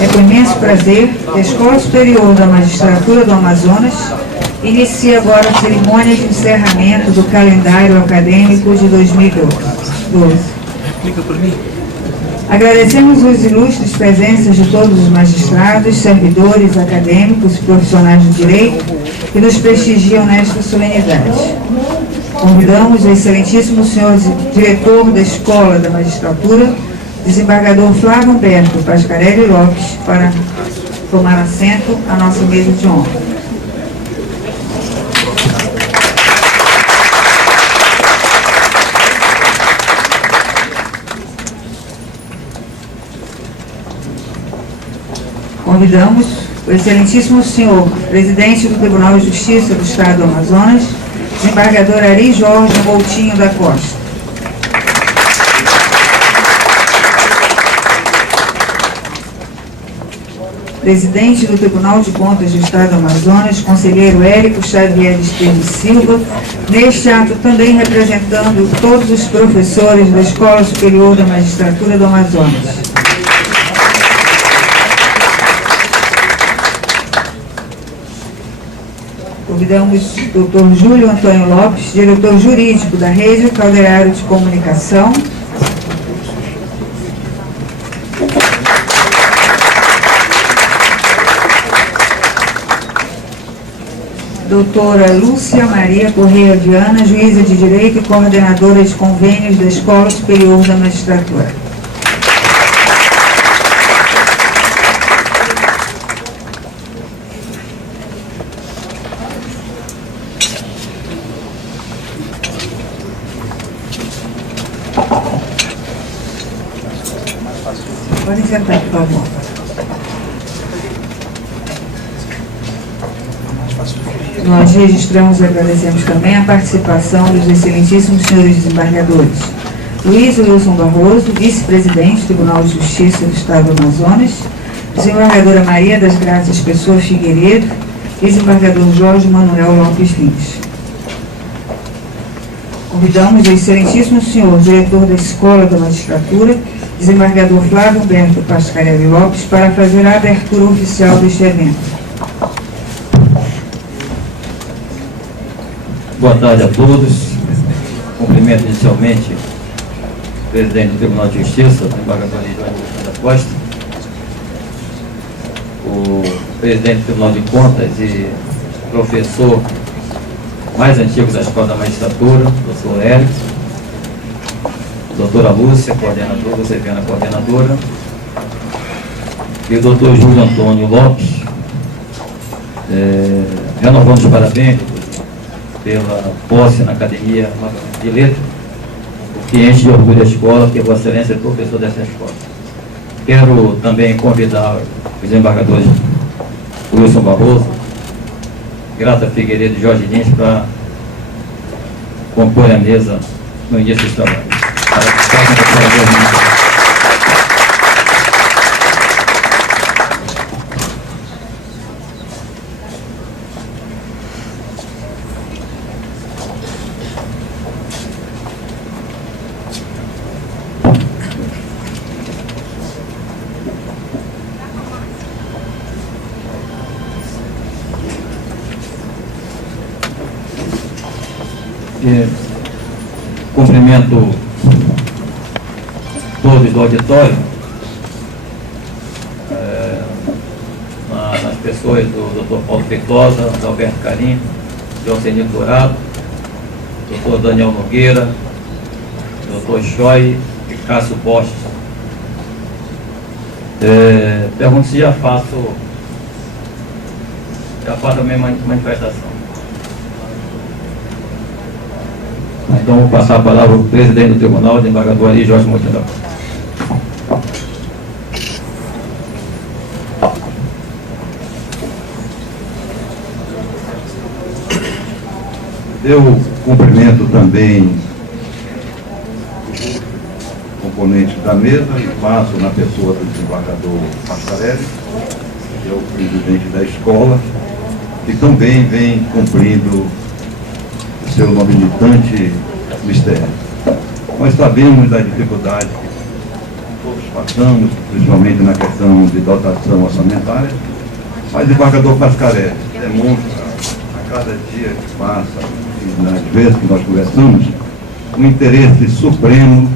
É com imenso prazer que a Escola Superior da Magistratura do Amazonas inicia agora a cerimônia de encerramento do calendário acadêmico de 2012. Agradecemos as ilustres presenças de todos os magistrados, servidores, acadêmicos e profissionais do direito que nos prestigiam nesta solenidade. Convidamos o excelentíssimo senhor diretor da Escola da Magistratura, desembargador Flávio Humberto Pascarelli Lopes, para tomar assento à nossa mesa de honra. Convidamos o excelentíssimo senhor presidente do Tribunal de Justiça do Estado do Amazonas, desembargador Ari Jorge Moutinho da Costa. Presidente do Tribunal de Contas do Estado do Amazonas, conselheiro Érico Xavier Esteves Silva, neste ato também representando todos os professores da Escola Superior da Magistratura do Amazonas. Convidamos o Dr. Júlio Antônio Lopes, diretor jurídico da Rede Calderaro de Comunicação. Doutora Lúcia Maria Correia Viana, juíza de Direito e coordenadora de convênios da Escola Superior da Magistratura. Podem sentar, por favor. Nós registramos e agradecemos também a participação dos excelentíssimos senhores desembargadores Luiz Wilson Barroso, vice-presidente do Tribunal de Justiça do Estado do Amazonas, desembargadora Maria das Graças Pessoa Figueiredo e desembargador Jorge Manuel Lopes Lins. Convidamos o excelentíssimo senhor diretor da Escola da Magistratura, desembargador Flávio Humberto Pascarelli Lopes, para fazer a abertura oficial deste evento. Boa tarde a todos. Cumprimento inicialmente o presidente do Tribunal de Justiça, o desembargador João da Costa, o presidente do Tribunal de Contas e professor mais antigo da Escola da Magistratura, doutor Érico, doutora Lúcia, coordenadora, Luciana, coordenadora, e o doutor Júlio Antônio Lopes, renovando os parabéns pela posse na Academia de Letras, o que enche de orgulho da escola, que é Vossa Excelência é professor dessa escola. Quero também convidar os desembargadores Wilson Barroso, Grata Figueiredo e Jorge Lins para compor a mesa no início do trabalho. Cumprimento todos do auditório, nas pessoas do Dr. Paulo Feitosa, do Alberto Carim, do Alcenir Dourado, Dr. Daniel Nogueira, Dr. Choi e Cássio Bosch. Pergunto se já faço a minha manifestação. Então, vou passar a palavra ao presidente do tribunal, desembargador Ari Jorge Moutinho da Costa. Eu cumprimento também o componente da mesa e passo na pessoa do desembargador Pascarelli, que é o presidente da escola, que também vem cumprindo o seu nobilitante mistério. Nós sabemos da dificuldade que todos passamos, principalmente na questão de dotação orçamentária, mas o desembargador Pascarelli demonstra a cada dia que passa, e nas vezes que nós conversamos, um interesse supremo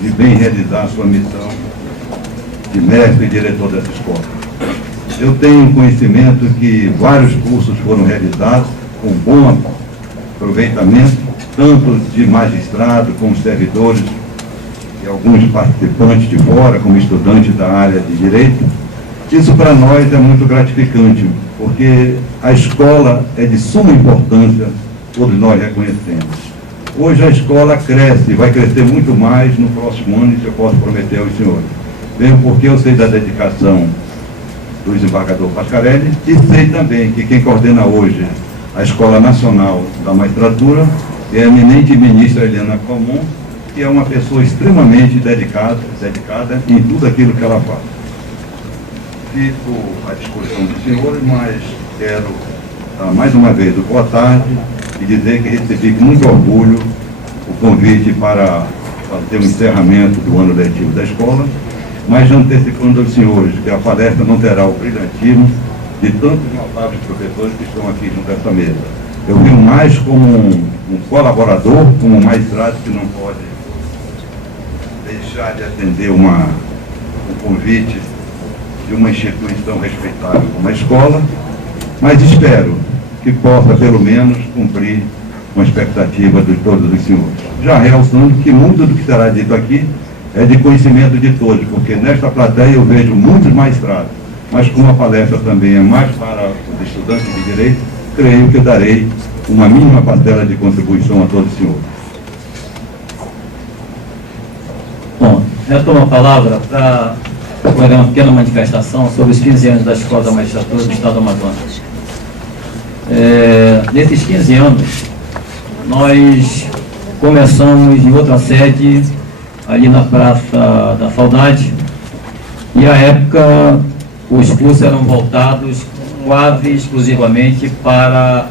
de bem realizar a sua missão de mestre e diretor dessa escola. Eu tenho conhecimento que vários cursos foram realizados com bom aproveitamento, tanto de magistrado como servidores e alguns participantes de fora, como estudantes da área de direito. Isso para nós é muito gratificante, porque a escola é de suma importância, todos nós reconhecemos. Hoje a escola cresce, vai crescer muito mais no próximo ano, isso eu posso prometer aos senhores. Mesmo porque eu sei da dedicação do desembargador Pascarelli e sei também que quem coordena hoje a Escola Nacional da Magistratura é a eminente ministra Helena Comum, que é uma pessoa extremamente dedicada em tudo aquilo que ela faz. Fico à disposição dos senhores, mas quero dar mais uma vez o boa tarde e dizer que recebi com muito orgulho o convite para fazer o encerramento do ano letivo da escola, mas antecipando aos senhores que a palestra não terá o brilhantismo de tantos notáveis professores que estão aqui junto a essa mesa. Eu vi mais como um colaborador, como um magistrado que não pode deixar de atender um convite de uma instituição respeitável como a escola, mas espero que possa, pelo menos, cumprir com a expectativa de todos os senhores. Já realçando que muito do que será dito aqui é de conhecimento de todos, porque nesta plateia eu vejo muitos magistrados, mas como a palestra também é mais para os estudantes de direito, creio que darei uma mínima parcela de contribuição a todos os senhores. Bom, eu tomo a palavra para fazer uma pequena manifestação sobre os 15 anos da Escola da Magistratura do Estado do Amazonas. Nesses 15 anos, nós começamos em outra sede, ali na Praça da Saudade, e à época os cursos eram voltados quase exclusivamente para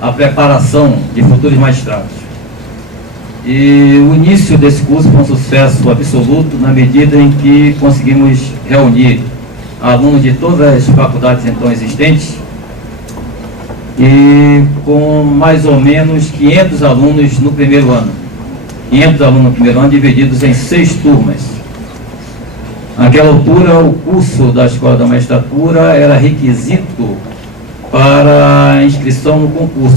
a preparação de futuros magistrados. E o início desse curso foi um sucesso absoluto na medida em que conseguimos reunir alunos de todas as faculdades então existentes e com mais ou menos 500 alunos no primeiro ano. 500 alunos no primeiro ano divididos em 6 turmas. Naquela altura, o curso da Escola da Magistratura era requisito para inscrição no concurso.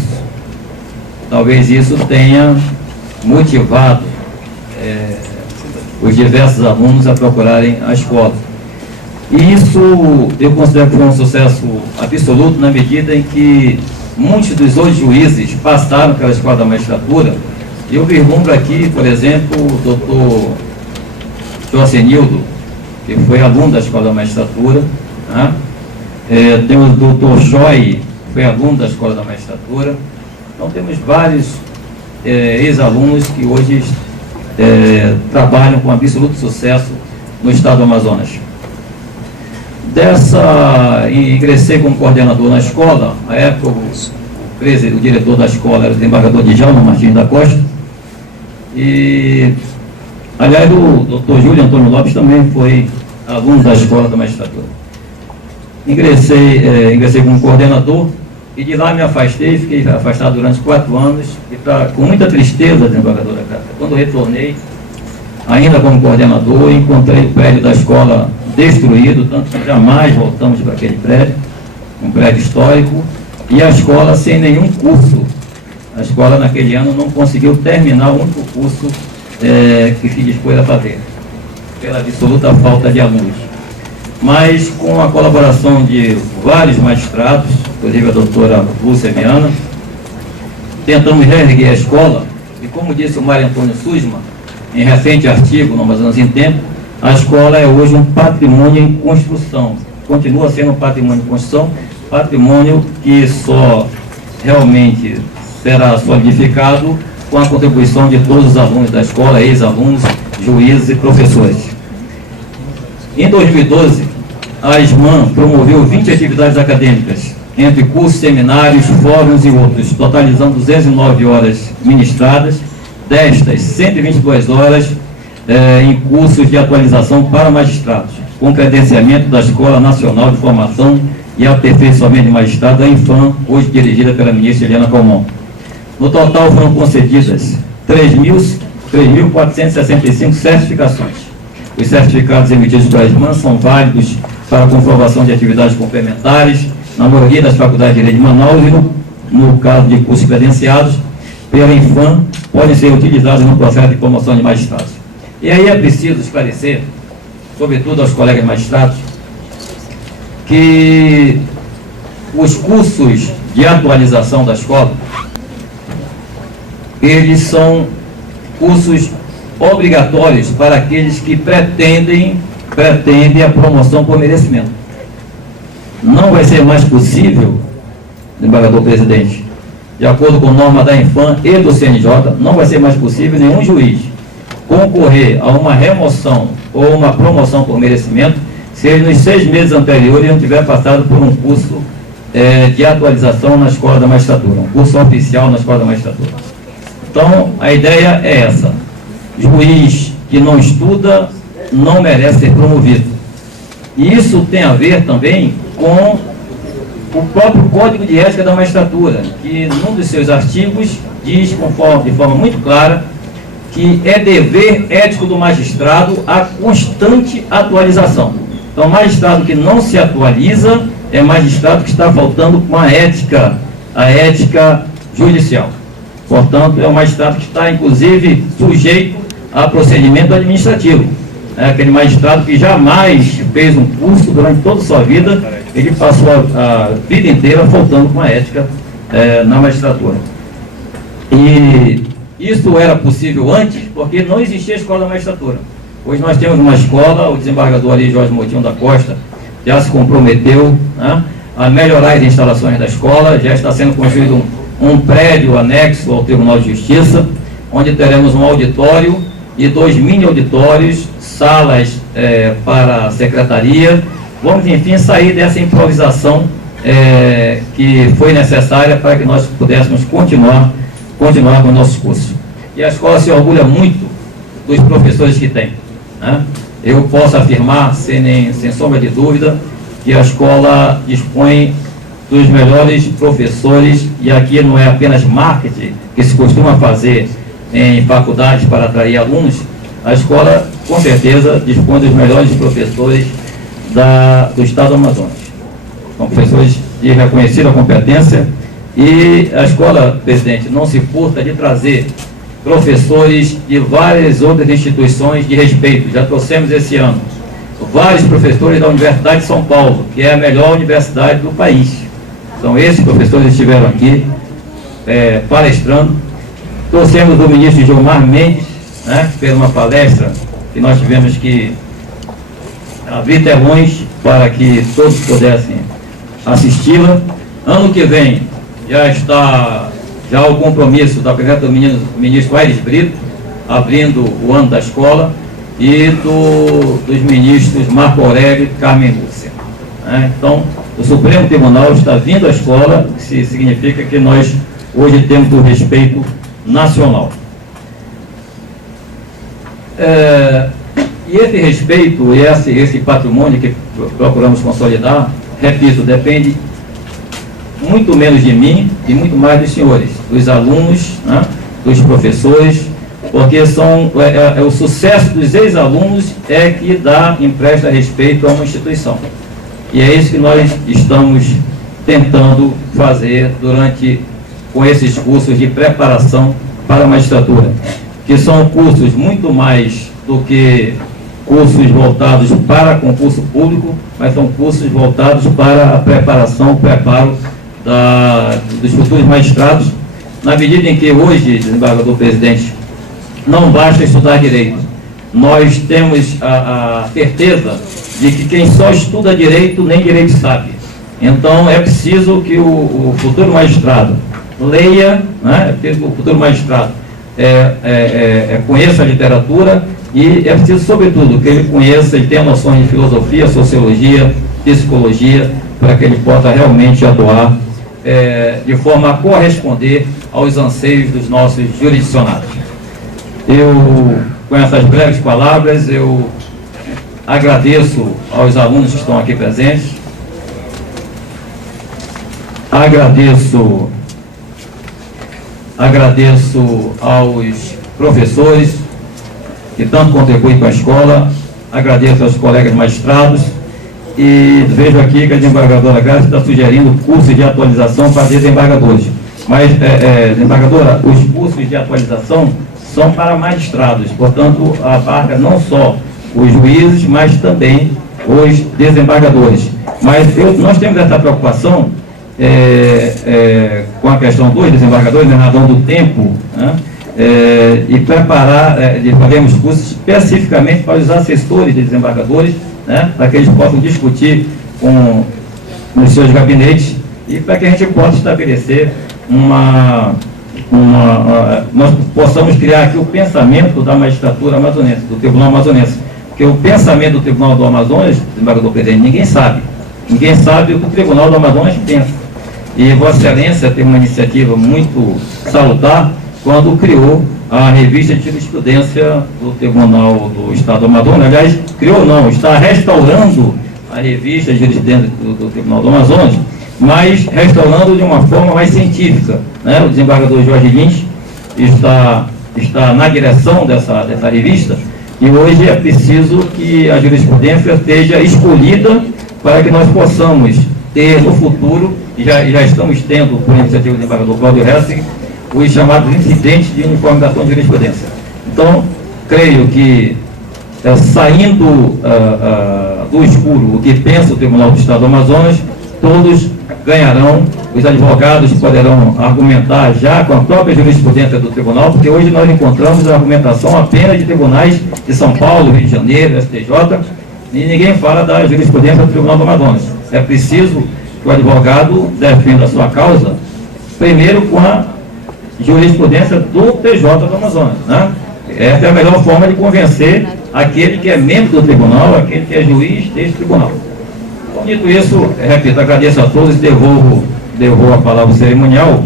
Talvez isso tenha motivado os diversos alunos a procurarem a escola. E isso eu considero que foi um sucesso absoluto na medida em que muitos dos hoje juízes passaram pela Escola da Magistratura. Eu vislumbro aqui, por exemplo, o doutor Josenildo, que foi aluno da Escola da Magistratura, né? Tem o doutor Joy, que foi aluno da Escola da Magistratura. Então temos vários ex-alunos que hoje trabalham com absoluto sucesso no estado do Amazonas. Ingressei como coordenador na escola. Na época o diretor da escola era o desembargador Djalma Martins da Costa, e aliás o doutor Júlio Antônio Lopes também foi aluno da Escola da Magistratura. Ingressei como coordenador e de lá me afastei, fiquei afastado durante 4 anos e com muita tristeza, desembargadora Cátia, quando retornei, ainda como coordenador, encontrei o prédio da escola destruído, tanto que jamais voltamos para aquele prédio, um prédio histórico, e a escola sem nenhum curso. A escola naquele ano não conseguiu terminar o único curso que se dispôs a fazer, pela absoluta falta de alunos. Mas com a colaboração de vários magistrados, inclusive a doutora Lúcia Viana, tentamos reerguer a escola, e como disse o Mário Antônio Susma, em recente artigo no Amazonas em Tempo, a escola é hoje um patrimônio em construção, continua sendo um patrimônio em construção, patrimônio que só realmente será solidificado com a contribuição de todos os alunos da escola, ex-alunos, juízes e professores. Em 2012, a SMAN promoveu 20 atividades acadêmicas, entre cursos, seminários, fóruns e outros, totalizando 209 horas ministradas. Destas, 122 horas em cursos de atualização para magistrados, com credenciamento da Escola Nacional de Formação e Aperfeiçoamento de Magistrados, a Infam, hoje dirigida pela ministra Eliana Calmon. No total foram concedidas 3.465 certificações. Os certificados emitidos pela IFAM são válidos para comprovação de atividades complementares na maioria das faculdades de Direito de Manaus e, no caso de cursos credenciados pela IFAM, podem ser utilizados no processo de promoção de magistrados. E aí é preciso esclarecer, sobretudo aos colegas magistrados, que os cursos de atualização da escola, eles são cursos obrigatórios para aqueles que pretendem a promoção por merecimento. Não vai ser mais possível, desembargador presidente, de acordo com norma da IFAM e do CNJ, não vai ser mais possível nenhum juiz concorrer a uma remoção ou uma promoção por merecimento se ele nos 6 meses anteriores não tiver passado por um curso de atualização na Escola da Magistratura, um curso oficial na Escola da Magistratura. Então, a ideia é essa: juiz que não estuda não merece ser promovido. E isso tem a ver também com o próprio Código de Ética da Magistratura, que num dos seus artigos diz de forma muito clara que é dever ético do magistrado a constante atualização. Então, magistrado que não se atualiza é magistrado que está faltando com a ética judicial. Portanto, é um magistrado que está, inclusive, sujeito a procedimento administrativo. É aquele magistrado que jamais fez um curso durante toda a sua vida, ele passou a vida inteira faltando com a ética na magistratura. E isso era possível antes, porque não existia escola da magistratura. Hoje nós temos uma escola, o desembargador ali, Jorge Moutinho da Costa, já se comprometeu, né, a melhorar as instalações da escola. Já está sendo construído um prédio anexo ao Tribunal de Justiça, onde teremos um auditório e 2 mini auditórios, salas para a secretaria. Vamos, enfim, sair dessa improvisação que foi necessária para que nós pudéssemos continuar com os nossos cursos. E a escola se orgulha muito dos professores que tem, né? Eu posso afirmar, sem sombra de dúvida, que a escola dispõe dos melhores professores, e aqui não é apenas marketing que se costuma fazer em faculdades para atrair alunos. A escola, com certeza, dispõe dos melhores professores do Estado do Amazonas. São professores de reconhecida competência, e a escola, presidente, não se furta de trazer professores de várias outras instituições de respeito. Já trouxemos esse ano vários professores da Universidade de São Paulo, que é a melhor universidade do país. Então, esses professores estiveram aqui palestrando. Trouxemos o ministro Gilmar Mendes, né, que fez uma palestra que nós tivemos que abrir telões para que todos pudessem assisti-la. Ano que vem já o compromisso da presença do ministro Aires Brito, abrindo o ano da escola, e dos ministros Marco Aurélio e Carmen Lúcia. Então, o Supremo Tribunal está vindo à escola, que significa que nós hoje temos o respeito nacional. E esse respeito e esse patrimônio que procuramos consolidar, repito, depende muito menos de mim e muito mais dos senhores, dos alunos, né, dos professores, porque o sucesso dos ex-alunos é que empresta respeito a uma instituição. E é isso que nós estamos tentando fazer com esses cursos de preparação para a magistratura, que são cursos muito mais do que cursos voltados para concurso público, mas são cursos voltados para a preparação, o preparo dos futuros magistrados, na medida em que hoje, desembargador presidente, não basta estudar direito. Nós temos a certeza de que quem só estuda direito, nem direito sabe. Então, é preciso que o futuro magistrado leia, né? Que o futuro magistrado conheça a literatura, e é preciso, sobretudo, que ele conheça e tenha noções de filosofia, sociologia, psicologia, para que ele possa realmente atuar de forma a corresponder aos anseios dos nossos jurisdicionados. Eu com essas breves palavras, eu agradeço aos alunos que estão aqui presentes, agradeço aos professores que tanto contribuem com a escola, agradeço aos colegas magistrados e vejo aqui que a desembargadora Graça está sugerindo cursos de atualização para desembargadores. Mas, desembargadora, os cursos de atualização são para magistrados, portanto, abarca não só os juízes, mas também os desembargadores. Mas nós temos essa preocupação com a questão dos desembargadores, na razão do tempo, né? E preparar, faremos cursos especificamente para os assessores de desembargadores, né? Para que eles possam discutir nos seus gabinetes e para que a gente possa estabelecer nós possamos criar aqui o pensamento da magistratura amazonense, do Tribunal Amazonense. Porque o pensamento do Tribunal do Amazonas, desembargador presidente, ninguém sabe o que o Tribunal do Amazonas pensa. E Vossa Excelência tem uma iniciativa muito salutar quando criou a revista de jurisprudência do Tribunal do Estado do Amazonas. Aliás, criou não, está restaurando a revista de jurisprudência do Tribunal do Amazonas, mas restaurando de uma forma mais científica, né? O desembargador Jorge Lins está na direção dessa revista, e hoje é preciso que a jurisprudência esteja escolhida para que nós possamos ter no futuro, e já estamos tendo, por iniciativa do desembargador Cláudio Hessing, os chamados incidentes de uniformização de jurisprudência. Então, creio que, saindo do escuro o que pensa o Tribunal do Estado do Amazonas, todos ganharão, os advogados poderão argumentar já com a própria jurisprudência do tribunal, porque hoje nós encontramos a argumentação apenas de tribunais de São Paulo, Rio de Janeiro, STJ, e ninguém fala da jurisprudência do Tribunal do Amazonas. É preciso que o advogado defenda a sua causa, primeiro com a jurisprudência do TJ do Amazonas, né? Essa é a melhor forma de convencer aquele que é membro do tribunal, aquele que é juiz desse tribunal. Dito isso, repito, agradeço a todos e devolvo a palavra cerimonial,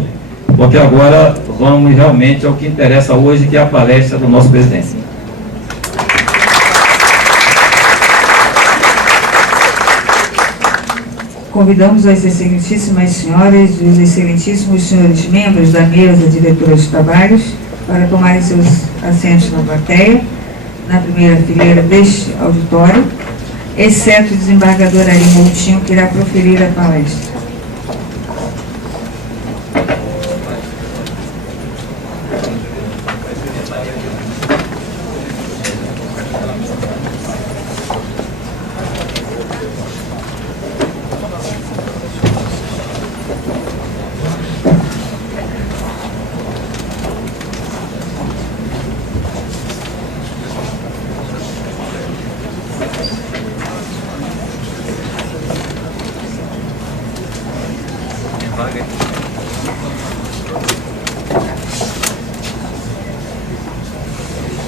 porque agora vamos realmente ao que interessa hoje, que é a palestra do nosso presidente. Convidamos as excelentíssimas senhoras e os excelentíssimos senhores membros da mesa diretora de trabalhos para tomarem seus assentos na plateia, na primeira fileira deste auditório, exceto o desembargador Ari Moutinho, que irá proferir a palestra.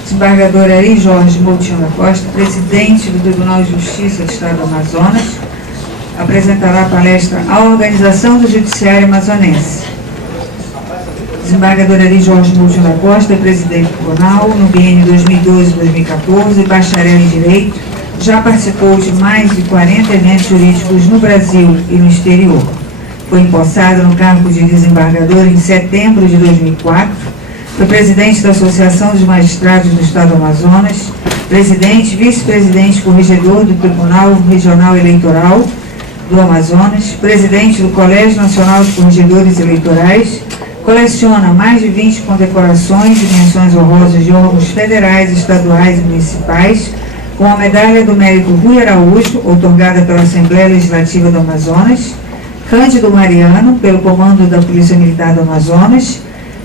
Desembargador Ari Jorge Moutinho da Costa, presidente do Tribunal de Justiça do Estado do Amazonas, apresentará a palestra à Organização do Judiciário Amazonense. Desembargador Ari Jorge Moutinho da Costa é presidente do tribunal no biênio 2012-2014, bacharel em Direito, já participou de mais de 40 eventos jurídicos no Brasil e no exterior. Foi empossado no cargo de desembargador em setembro de 2004, foi presidente da Associação dos Magistrados do Estado do Amazonas, presidente, vice-presidente corregedor do Tribunal Regional Eleitoral do Amazonas, presidente do Colégio Nacional de Corregedores Eleitorais, coleciona mais de 20 condecorações e menções honrosas de órgãos federais, estaduais e municipais, com a Medalha do Mérito Rui Araújo, outorgada pela Assembleia Legislativa do Amazonas, Cândido Mariano, pelo Comando da Polícia Militar do Amazonas,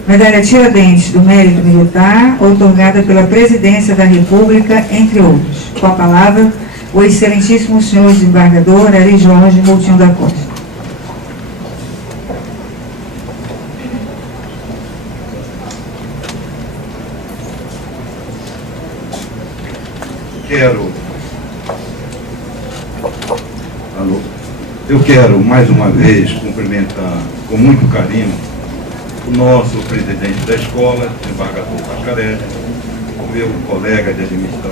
Medalha Tiradentes do Mérito Militar, outorgada pela Presidência da República, entre outros. Com a palavra, o excelentíssimo senhor desembargador Ari Jorge Moutinho da Costa. Eu quero mais uma vez cumprimentar com muito carinho o nosso presidente da escola, desembargador Pascarelli, ao meu colega de administração,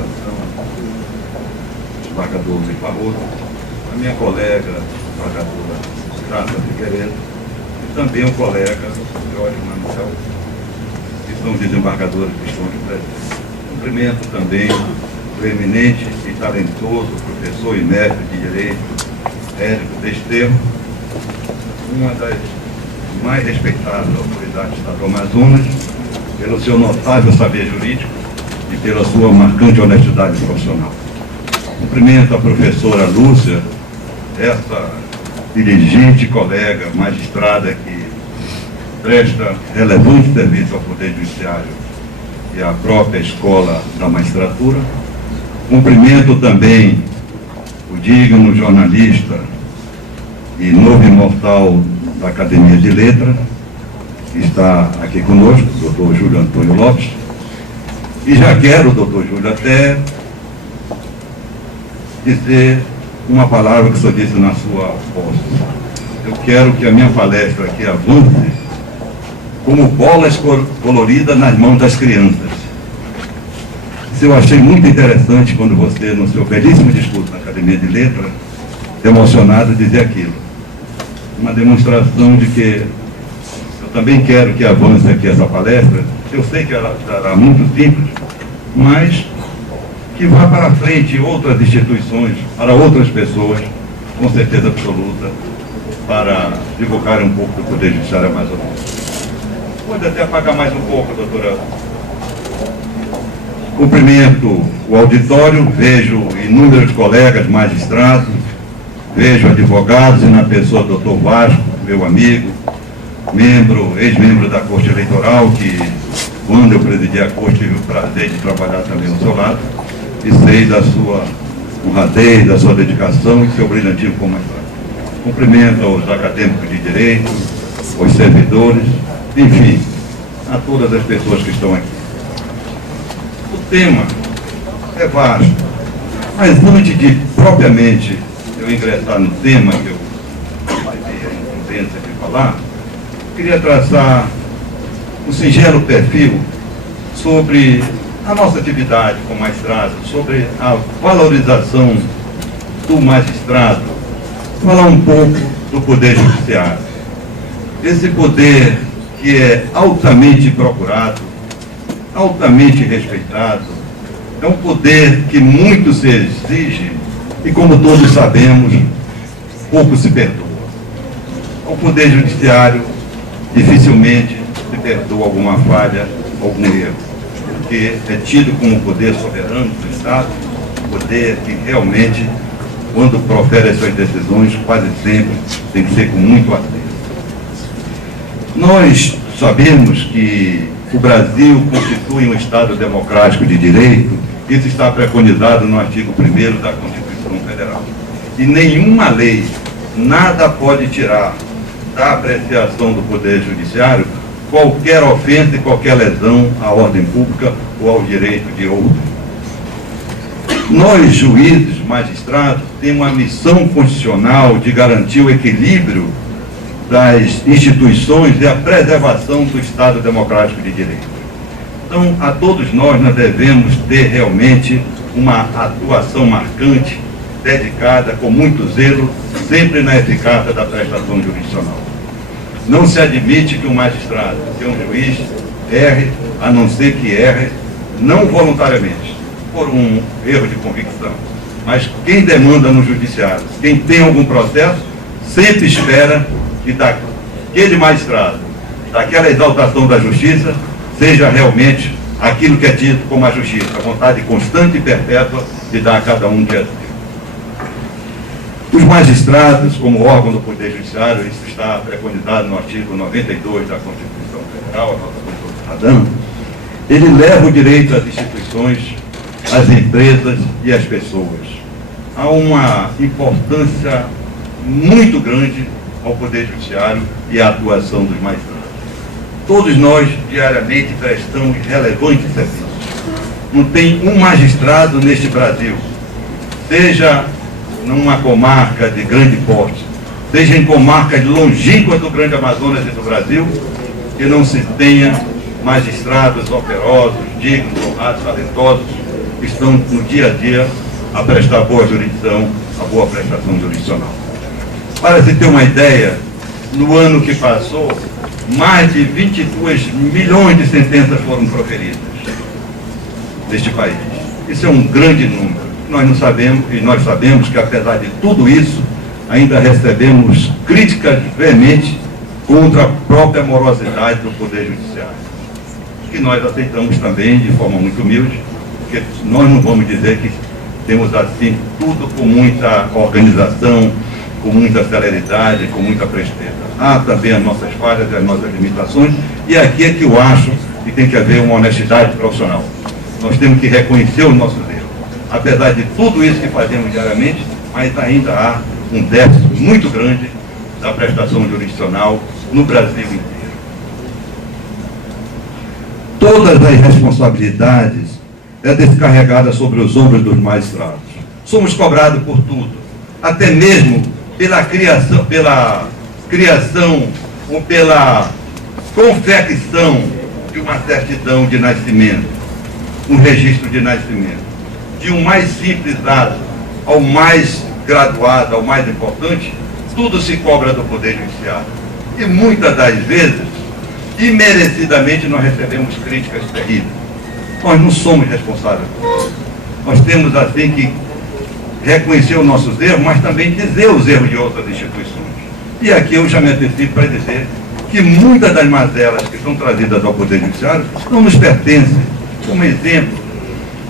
desembargador Luiz Barroso, a minha colega, desembargadora Graça Figueiredo, e também o colega Jorge Manuel, que são desembargadores que estão aqui presentes. Cumprimento também o eminente e talentoso professor e mestre de Direito, Érico Desterro, uma das mais respeitadas autoridades do Estado do Amazonas, pelo seu notável saber jurídico e pela sua marcante honestidade profissional. Cumprimento a professora Lúcia, essa diligente colega, magistrada que presta relevante serviço ao Poder Judiciário e à própria Escola da Magistratura. Cumprimento também o digno jornalista e novo imortal da Academia de Letras, que está aqui conosco, o doutor Júlio Antônio Lopes. E já quero, doutor Júlio, até dizer uma palavra que o senhor disse na sua posse. Eu quero que a minha palestra aqui avance como bolas coloridas nas mãos das crianças. Isso eu achei muito interessante quando você, no seu belíssimo discurso na Academia de Letras, emocionado, dizia aquilo. Uma demonstração de que eu também quero que avance aqui essa palestra. Eu sei que ela será muito simples, mas que vá para frente outras instituições, para outras pessoas, com certeza absoluta, para divulgar um pouco do Poder Judiciário amazonense. Pode até apagar mais um pouco, doutora. Cumprimento o auditório, vejo inúmeros colegas magistrados, vejo advogados e na pessoa do doutor Vasco, meu amigo, ex-membro da Corte Eleitoral, que quando eu presidi a Corte tive o prazer de trabalhar também ao seu lado, e sei da sua honradez, da sua dedicação e seu brilhantismo como magistrado. Cumprimento aos acadêmicos de direito, aos servidores, enfim, a todas as pessoas que estão aqui. O tema é vasto, mas antes de propriamente eu ingressar no tema que eu tive a incumbência de falar, queria traçar um singelo perfil sobre a nossa atividade como magistrado, sobre a valorização do magistrado, falar um pouco do Poder Judiciário. Esse poder que é altamente procurado, altamente respeitado, é um poder que muito se exige e, como todos sabemos, pouco se perdoa. O Poder Judiciário dificilmente se perdoa alguma falha, algum erro, porque é tido como poder soberano do Estado, poder que realmente, quando profere as suas decisões, quase sempre tem que ser com muito acerto. Nós sabemos que o Brasil constitui um Estado democrático de direito, isso está preconizado no artigo 1º da Constituição Federal. E nenhuma lei, nada pode tirar da apreciação do Poder Judiciário qualquer ofensa e qualquer lesão à ordem pública ou ao direito de outro. Nós, juízes, magistrados, temos uma missão constitucional de garantir o equilíbrio das instituições e a preservação do Estado democrático de direito. Então, a todos nós devemos ter realmente uma atuação marcante, dedicada com muito zelo, sempre na eficácia da prestação jurisdicional. Não se admite que um magistrado, que um juiz, erre, a não ser que erre, não voluntariamente, por um erro de convicção. Mas quem demanda no judiciário, quem tem algum processo, sempre espera que daquele magistrado, daquela exaltação da justiça, seja realmente aquilo que é dito como a justiça, a vontade constante e perpétua de dar a cada um que é. Os magistrados, como órgão do Poder Judiciário, isso está preconizado no artigo 92 da Constituição Federal, a nossa Constituição Cidadã, ele leva o direito às instituições, às empresas e às pessoas. Há uma importância muito grande ao Poder Judiciário e à atuação dos magistrados. Todos nós, diariamente, prestamos relevantes serviços. Não tem um magistrado neste Brasil, seja numa comarca de grande porte, seja em comarcas longínquas do Grande Amazonas e do Brasil, que não se tenha magistrados operosos, dignos, honrados, talentosos, que estão no dia a dia a prestar boa jurisdição, a boa prestação jurisdicional. Para se ter uma ideia, no ano que passou, mais de 22 milhões de sentenças foram proferidas neste país. Isso é um grande número. Nós não sabemos, e nós sabemos que, apesar de tudo isso, ainda recebemos críticas veementes contra a própria morosidade do Poder Judiciário, que nós aceitamos também de forma muito humilde, porque nós não vamos dizer que temos assim tudo com muita organização, com muita celeridade, com muita presteza. Há também as nossas falhas e as nossas limitações, e aqui é que eu acho que tem que haver uma honestidade profissional. Nós temos que reconhecer os nossos erros. Apesar de tudo isso que fazemos diariamente, mas ainda há um déficit muito grande da prestação jurisdicional no Brasil inteiro. Todas as responsabilidades descarregadas sobre os ombros dos magistrados. Somos cobrados por tudo, até mesmo pela criação ou pela confecção de uma certidão de nascimento, um registro de nascimento. De um mais simples ato ao mais graduado, ao mais importante, tudo se cobra do Poder Judiciário. E muitas das vezes, imerecidamente, nós recebemos críticas terríveis. Nós não somos responsáveis por isso. Nós temos, assim, que reconhecer os nossos erros, mas também dizer os erros de outras instituições. E aqui eu já me antecipo para dizer que muitas das mazelas que são trazidas ao Poder Judiciário não nos pertencem. Como exemplo,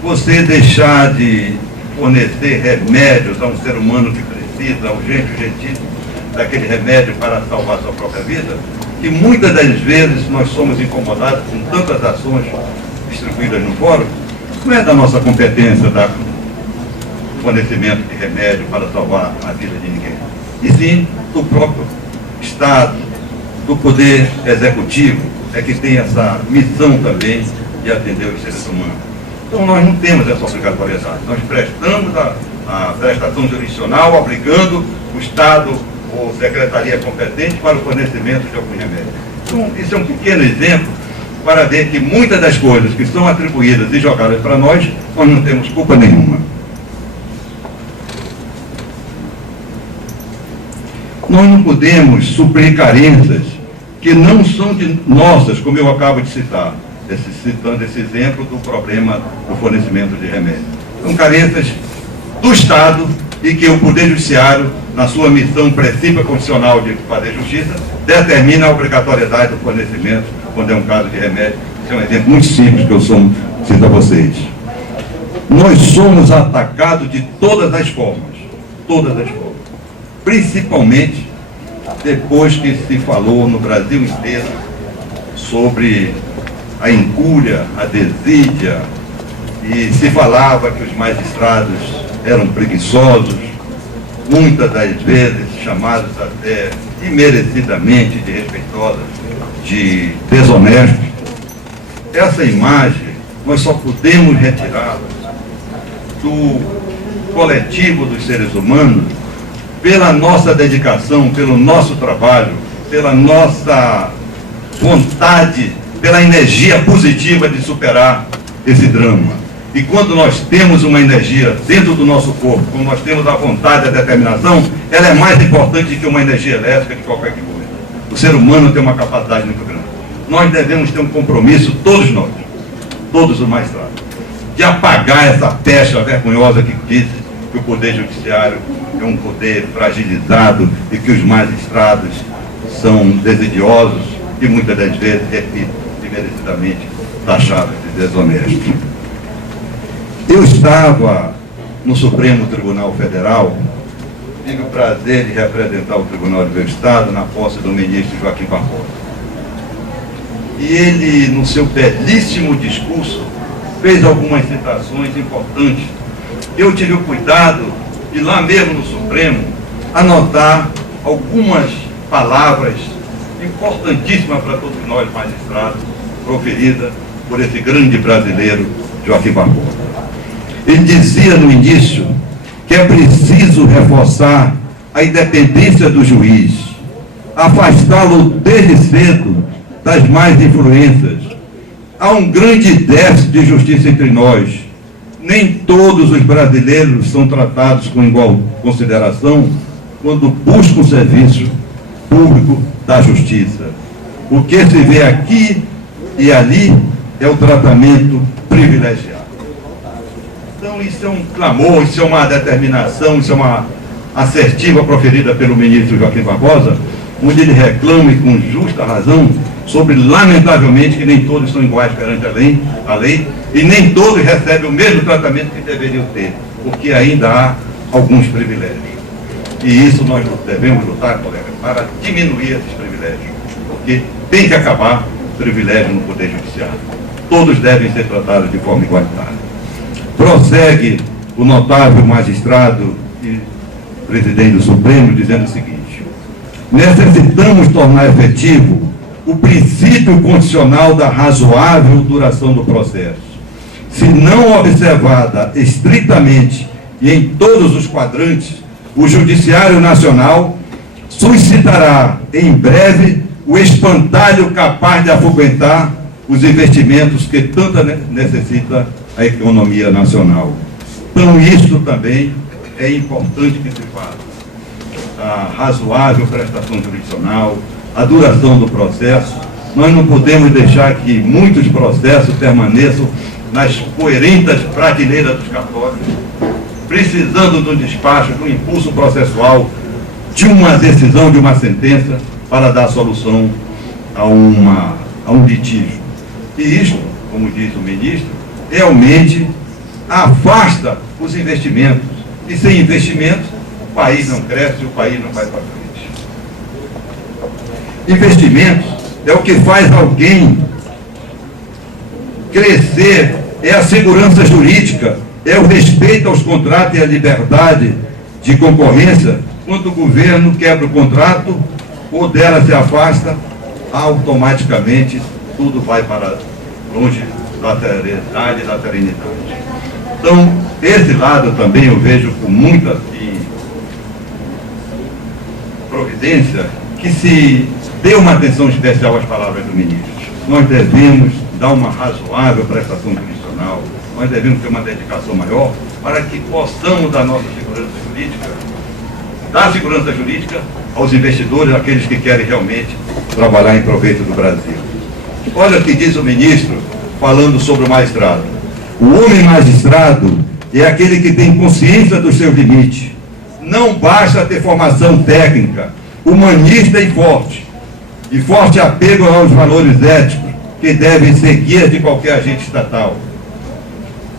você deixar de fornecer remédios a um ser humano que precisa, urgentíssimo, daquele remédio para salvar sua própria vida, que muitas das vezes nós somos incomodados com tantas ações distribuídas no fórum, não é da nossa competência dar fornecimento de remédio para salvar a vida de ninguém, e sim do próprio Estado, do Poder Executivo, é que tem essa missão também de atender os seres humanos. Então nós não temos essa obrigatoriedade, nós prestamos a prestação jurisdicional obrigando o Estado ou secretaria competente para o fornecimento de algum remédio. Então isso é um pequeno exemplo para ver que muitas das coisas que são atribuídas e jogadas para nós não temos culpa nenhuma. Nós não podemos suprir carências que não são nossas, como eu acabo de citar, citando esse exemplo do problema do fornecimento de remédio. São carências do Estado e que o Poder Judiciário, na sua missão princípio constitucional de fazer justiça, determina a obrigatoriedade do fornecimento quando é um caso de remédio. Esse é um exemplo muito simples que eu cito a vocês. Nós somos atacados de todas as formas, principalmente depois que se falou no Brasil inteiro sobre a incúria, a desídia, e se falava que os magistrados eram preguiçosos, muitas das vezes chamados até imerecidamente de respeitosos, de desonestos. Essa imagem nós só podemos retirá-la do coletivo dos seres humanos pela nossa dedicação, pelo nosso trabalho, pela nossa vontade, pela energia positiva de superar esse drama. E quando nós temos uma energia dentro do nosso corpo, quando nós temos a vontade e a determinação, ela é mais importante que uma energia elétrica de qualquer coisa. O ser humano tem uma capacidade muito grande. Nós devemos ter um compromisso, todos nós, todos os magistrados, de apagar essa pecha vergonhosa que diz que o Poder Judiciário é um poder fragilizado e que os magistrados são desidiosos e muitas das vezes, repito, merecidamente taxados de desonestos. Eu estava no Supremo Tribunal Federal, tive o prazer de representar o Tribunal do meu Estado na posse do ministro Joaquim Barbosa. E ele, no seu belíssimo discurso, fez algumas citações importantes. Eu tive o cuidado de, lá mesmo no Supremo, anotar algumas palavras importantíssimas para todos nós magistrados, proferidas por esse grande brasileiro, Joaquim Barbosa. Ele dizia no início que é preciso reforçar a independência do juiz, afastá-lo desde cedo das más influências, há um grande déficit de justiça entre nós. Nem todos os brasileiros são tratados com igual consideração quando buscam o serviço público da justiça. O que se vê aqui e ali é o tratamento privilegiado. Então isso é um clamor, isso é uma determinação, isso é uma assertiva proferida pelo ministro Joaquim Barbosa, onde ele reclama, e com justa razão, sobre, lamentavelmente, que nem todos são iguais perante a lei, e nem todos recebem o mesmo tratamento que deveriam ter, porque ainda há alguns privilégios. E isso nós devemos lutar, colega, para diminuir esses privilégios, porque tem que acabar o privilégio no Poder Judiciário. Todos devem ser tratados de forma igualitária. Prossegue o notável magistrado e presidente do Supremo, dizendo o seguinte: necessitamos tornar efetivo o princípio constitucional da razoável duração do processo. Se não observada estritamente e em todos os quadrantes, o Judiciário Nacional suscitará em breve o espantalho capaz de afugentar os investimentos que tanto necessita a economia nacional. Então, isso também é importante que se faça. A razoável prestação jurisdicional, a duração do processo. Nós não podemos deixar que muitos processos permaneçam nas poeirentas prateleiras dos cartórios, precisando de um despacho, de um impulso processual, de uma decisão, de uma sentença, para dar solução a um litígio. E isto, como diz o ministro, realmente afasta os investimentos. E sem investimentos, o país não cresce, o país não vai para frente. Investimentos é o que faz alguém crescer, é a segurança jurídica, é o respeito aos contratos e a liberdade de concorrência. Quando o governo quebra o contrato ou dela se afasta, automaticamente tudo vai para longe da seriedade e da serenidade. Então, esse lado também eu vejo com muita providência, que se dê uma atenção especial às palavras do ministro. Nós devemos dar uma razoável prestação jurisdicional, nós devemos ter uma dedicação maior para que possamos dar nossa segurança jurídica, dar segurança jurídica aos investidores, aqueles que querem realmente trabalhar em proveito do Brasil. Olha o que diz o ministro, falando sobre o magistrado. O homem magistrado é aquele que tem consciência dos seus limites. Não basta ter formação técnica, humanista e forte apego aos valores éticos, que devem ser guias de qualquer agente estatal.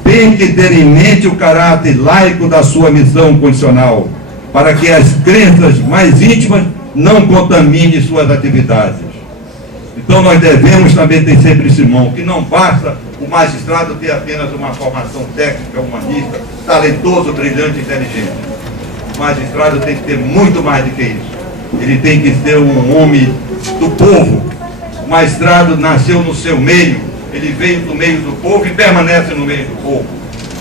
Tem que ter em mente o caráter laico da sua missão constitucional, para que as crenças mais íntimas não contaminem suas atividades. Então nós devemos também ter sempre esse mão, que não basta o magistrado ter apenas uma formação técnica, humanista, talentoso, brilhante, inteligente. O magistrado tem que ter muito mais do que isso. Ele tem que ser um homem do povo. O magistrado nasceu no seu meio, ele veio do meio do povo e permanece no meio do povo.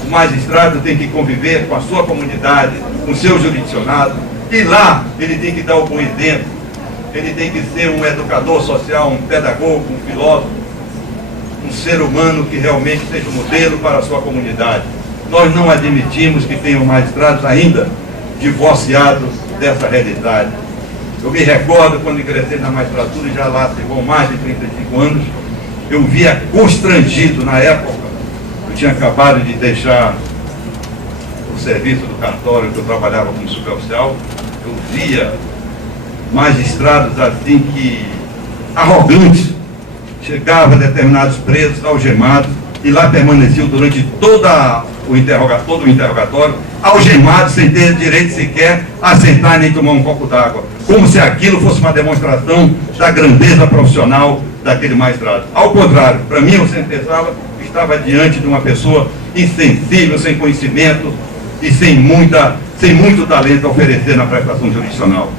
O magistrado tem que conviver com a sua comunidade, com o seu jurisdicionado, e lá ele tem que dar o bom exemplo. Ele tem que ser um educador social, um pedagogo, um filósofo, um ser humano que realmente seja um modelo para a sua comunidade. Nós não admitimos que tenham magistrados ainda divorciados dessa realidade. Eu me recordo quando ingressei na magistratura, já lá chegou mais de 35 anos, eu via constrangido na época, eu tinha acabado de deixar o serviço do cartório que eu trabalhava como suboficial, eu via magistrados assim que arrogantes, chegava a determinados presos, algemados, e lá permaneciam durante todo o interrogatório, algemados, sem ter direito sequer a sentar nem tomar um copo d'água, como se aquilo fosse uma demonstração da grandeza profissional daquele magistrado. Ao contrário, para mim eu sempre pensava que estava diante de uma pessoa insensível, sem conhecimento e sem muito talento a oferecer na prestação jurisdicional.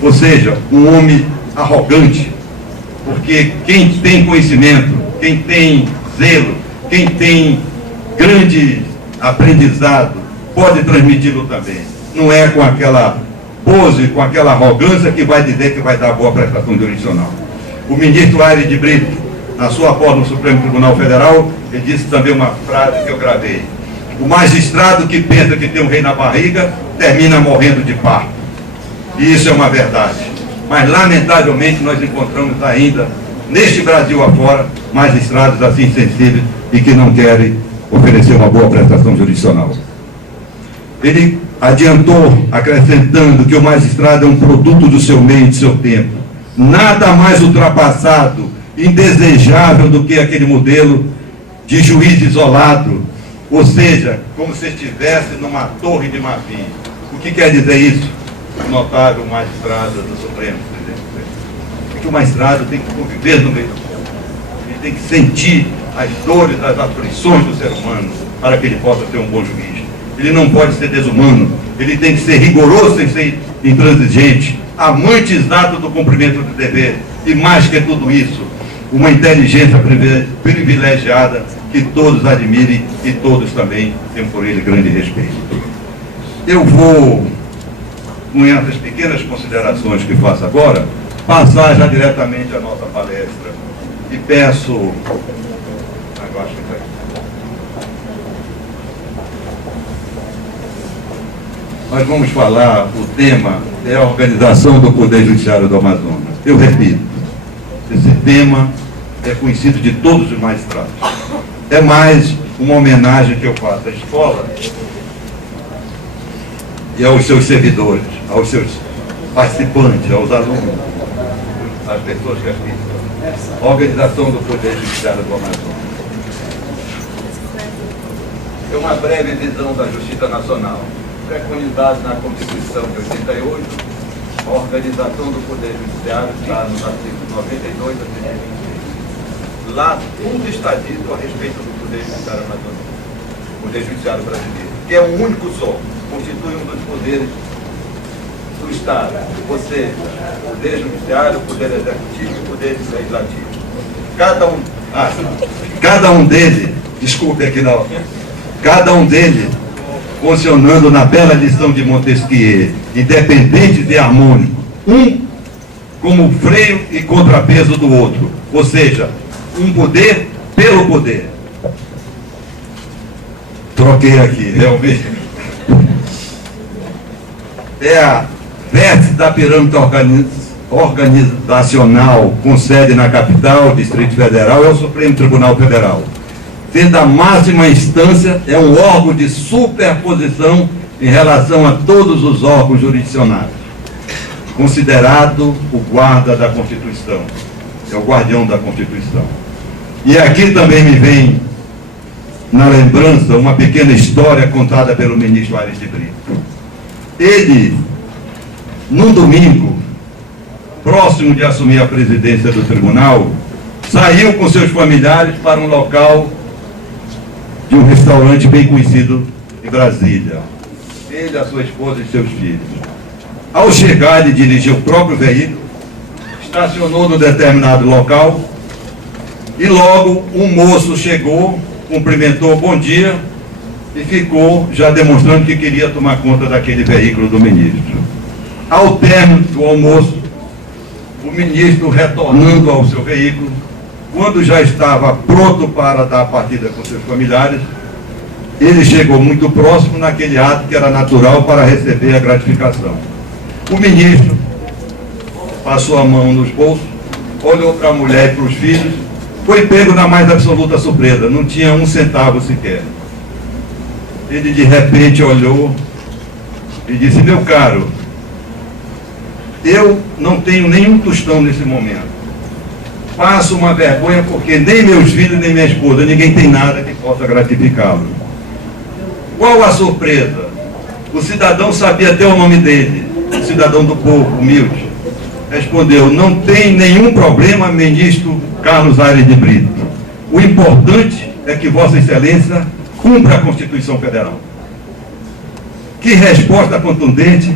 Ou seja, um homem arrogante, porque quem tem conhecimento, quem tem zelo, quem tem grande aprendizado, pode transmiti-lo também. Não é com aquela pose, com aquela arrogância que vai dizer que vai dar boa prestação jurisdicional. O ministro Aires de Brito na sua posse no Supremo Tribunal Federal, ele disse também uma frase que eu gravei: o magistrado que pensa que tem um rei na barriga, termina morrendo de parto. E isso é uma verdade. Mas, lamentavelmente, nós encontramos ainda, neste Brasil afora, magistrados assim sensíveis e que não querem oferecer uma boa prestação jurisdicional. Ele adiantou, acrescentando que o magistrado é um produto do seu meio e do seu tempo. Nada mais ultrapassado, indesejável do que aquele modelo de juiz isolado, ou seja, como se estivesse numa torre de marfim. O que quer dizer isso? O notável magistrado do Supremo, presidente. Que o magistrado tem que conviver no meio do povo. Ele tem que sentir as dores, as aflições do ser humano para que ele possa ser um bom juiz. Ele não pode ser desumano, ele tem que ser rigoroso sem ser intransigente, amante exato do cumprimento do dever, e mais que tudo isso, uma inteligência privilegiada que todos admirem e todos também tenham por ele grande respeito. Eu vou, com essas pequenas considerações que faço agora, passar já diretamente à nossa palestra e peço... Nós vamos falar, o tema é a organização do Poder Judiciário do Amazonas. Eu repito, esse tema é conhecido de todos os magistrados. É mais uma homenagem que eu faço à escola e aos seus servidores, aos seus participantes, aos alunos, às pessoas que assistem. A organização do Poder Judiciário do Amazonas. É uma breve visão da Justiça Nacional. Preconizado na Constituição de 88, a organização do Poder Judiciário está nos artigos 92 a 126. Lá tudo está dito a respeito do Poder Judiciário amazonense, Poder Judiciário brasileiro, que é um único só, constitui um dos poderes do Estado, ou seja, o Poder Judiciário, o Poder Executivo e o Poder Legislativo. Cada um deles, desculpe aqui não, cada um deles funcionando na bela lição de Montesquieu, independentes e harmônicos, um como freio e contrapeso do outro, ou seja, um poder pelo poder. Troquei aqui, realmente. É a vértice da pirâmide organizacional com sede na capital, Distrito Federal, é o Supremo Tribunal Federal. Sendo a máxima instância, é um órgão de superposição em relação a todos os órgãos jurisdicionais, considerado o guarda da Constituição, é o guardião da Constituição. E aqui também me vem na lembrança uma pequena história contada pelo ministro Aires de Brito. Ele, num domingo, próximo de assumir a presidência do tribunal, saiu com seus familiares para um local de um restaurante bem conhecido em Brasília. Ele, a sua esposa e seus filhos. Ao chegar, ele dirigiu o próprio veículo, estacionou no determinado local e logo um moço chegou, cumprimentou, bom dia, e ficou já demonstrando que queria tomar conta daquele veículo do ministro. Ao término do almoço, o ministro, retornando ao seu veículo, quando já estava pronto para dar a partida com seus familiares, ele chegou muito próximo naquele ato que era natural para receber a gratificação. O ministro passou a mão nos bolsos, olhou para a mulher e para os filhos, foi pego na mais absoluta surpresa, não tinha um centavo sequer. Ele de repente olhou e disse: meu caro, eu não tenho nenhum tostão nesse momento. Passo uma vergonha porque nem meus filhos, nem minha esposa, ninguém tem nada que possa gratificá-lo. Qual a surpresa? O cidadão sabia até o nome dele, o cidadão do povo, humilde. Respondeu: não tem nenhum problema, ministro Carlos Aires de Brito. O importante é que Vossa Excelência cumpra a Constituição Federal. Que resposta contundente,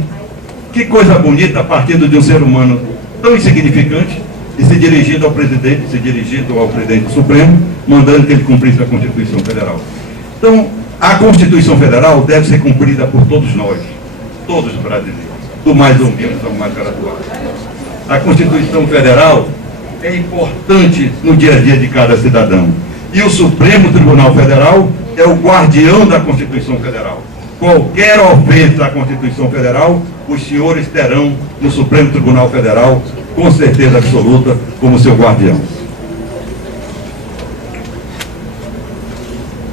que coisa bonita, partindo de um ser humano tão insignificante, e se dirigindo ao presidente, se dirigindo ao presidente do Supremo, mandando que ele cumprisse a Constituição Federal. Então, a Constituição Federal deve ser cumprida por todos nós, todos os brasileiros, do mais humilde ao mais graduado. A Constituição Federal é importante no dia a dia de cada cidadão. E o Supremo Tribunal Federal é o guardião da Constituição Federal. Qualquer ofensa à Constituição Federal, os senhores terão no Supremo Tribunal Federal, com certeza absoluta, como seu guardião.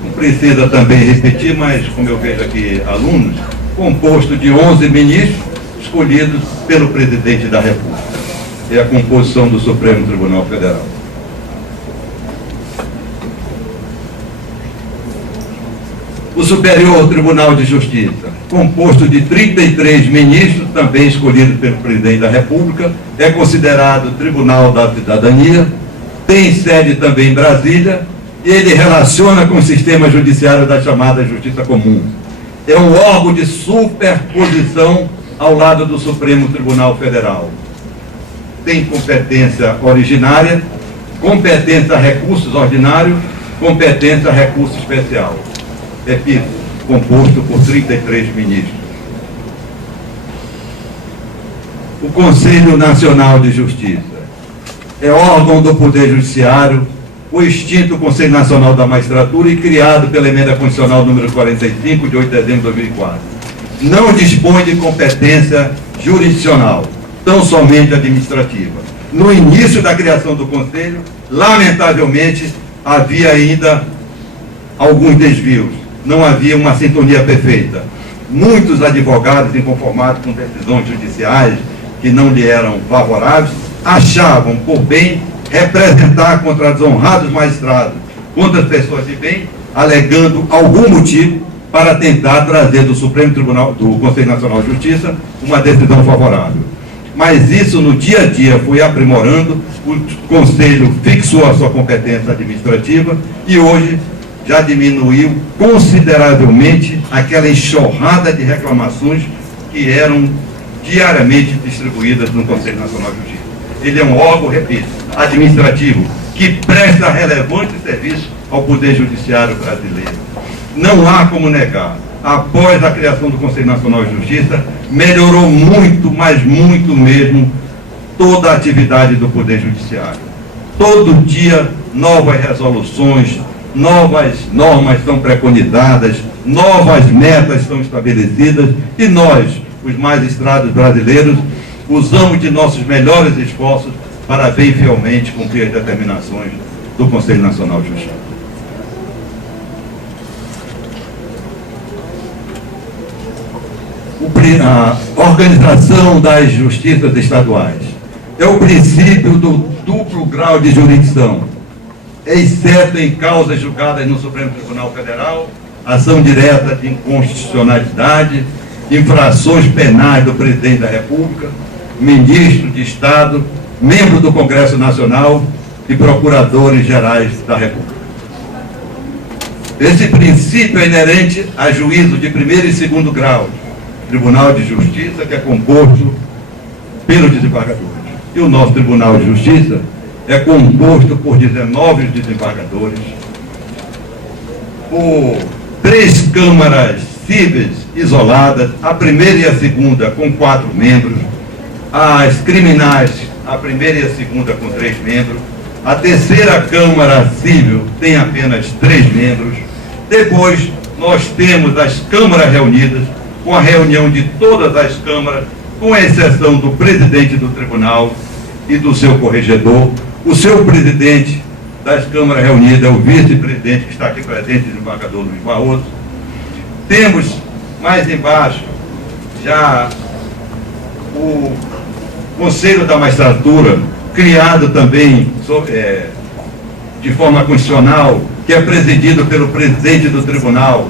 Não precisa também repetir, mas como eu vejo aqui alunos, composto de 11 ministros escolhidos pelo presidente da República. É a composição do Supremo Tribunal Federal. O Superior Tribunal de Justiça, composto de 33 ministros, também escolhidos pelo presidente da República, é considerado Tribunal da Cidadania, tem sede também em Brasília, e ele relaciona com o sistema judiciário da chamada Justiça Comum. É um órgão de superposição ao lado do Supremo Tribunal Federal. Tem competência originária, competência a recursos ordinários, competência a recurso especial. Repito, composto por 33 ministros. O Conselho Nacional de Justiça é órgão do Poder Judiciário, o extinto Conselho Nacional da Magistratura e criado pela Emenda Constitucional número 45, de 8 de dezembro de 2004. Não dispõe de competência jurisdicional, tão somente administrativa. No início da criação do Conselho, lamentavelmente, havia ainda alguns desvios. Não havia uma sintonia perfeita. Muitos advogados inconformados com decisões judiciais que não lhe eram favoráveis, achavam por bem representar contra desonrados magistrados, contra as pessoas de bem, alegando algum motivo para tentar trazer do Supremo Tribunal, do Conselho Nacional de Justiça, uma decisão favorável. Mas isso no dia a dia foi aprimorando, o Conselho fixou a sua competência administrativa e hoje já diminuiu consideravelmente aquela enxurrada de reclamações que eram diariamente distribuídas no Conselho Nacional de Justiça. Ele é um órgão, repito, administrativo, que presta relevante serviço ao Poder Judiciário brasileiro. Não há como negar, após a criação do Conselho Nacional de Justiça, melhorou muito, mas muito mesmo, toda a atividade do Poder Judiciário. Todo dia, novas resoluções, novas normas são preconizadas, novas metas são estabelecidas e nós, os magistrados brasileiros, usamos de nossos melhores esforços para bem fielmente cumprir as determinações do Conselho Nacional de Justiça. A organização das justiças estaduais é o princípio do duplo grau de jurisdição, exceto em causas julgadas no Supremo Tribunal Federal, ação direta de inconstitucionalidade, infrações penais do presidente da República, ministro de Estado, membro do Congresso Nacional e procuradores gerais da República. Esse princípio é inerente a juízo de primeiro e segundo grau, Tribunal de Justiça, que é composto pelos desembargadores. E o nosso Tribunal de Justiça é composto por 19 desembargadores, por 3 câmaras cíveis isoladas, a primeira e a segunda com 4 membros, as criminais, a primeira e a segunda com 3 membros, a terceira Câmara Civil tem apenas 3 membros, depois nós temos as câmaras reunidas, com a reunião de todas as câmaras, com exceção do presidente do tribunal e do seu corregedor. O seu presidente das câmaras reunidas é o vice-presidente que está aqui presente, o desembargador Luiz Barroso. Temos mais embaixo já o Conselho da Magistratura, criado também de forma constitucional, que é presidido pelo presidente do tribunal.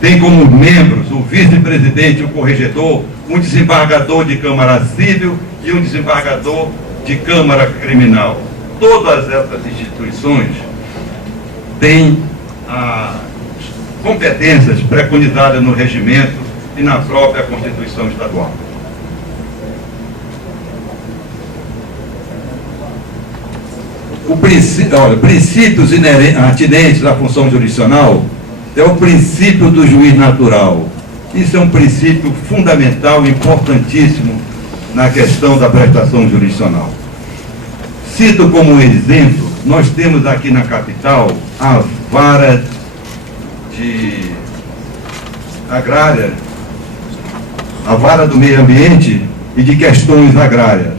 Tem como membros o vice-presidente e o corregedor, um desembargador de Câmara Civil e um desembargador de Câmara Criminal. Todas essas instituições têm as competências preconizadas no regimento e na própria Constituição Estadual. Princípios atinentes à função jurisdicional é o princípio do juiz natural. Isso é um princípio fundamental, importantíssimo na questão da prestação jurisdicional. Cito como exemplo, nós temos aqui na capital a vara agrária, a vara do meio ambiente e de questões agrárias.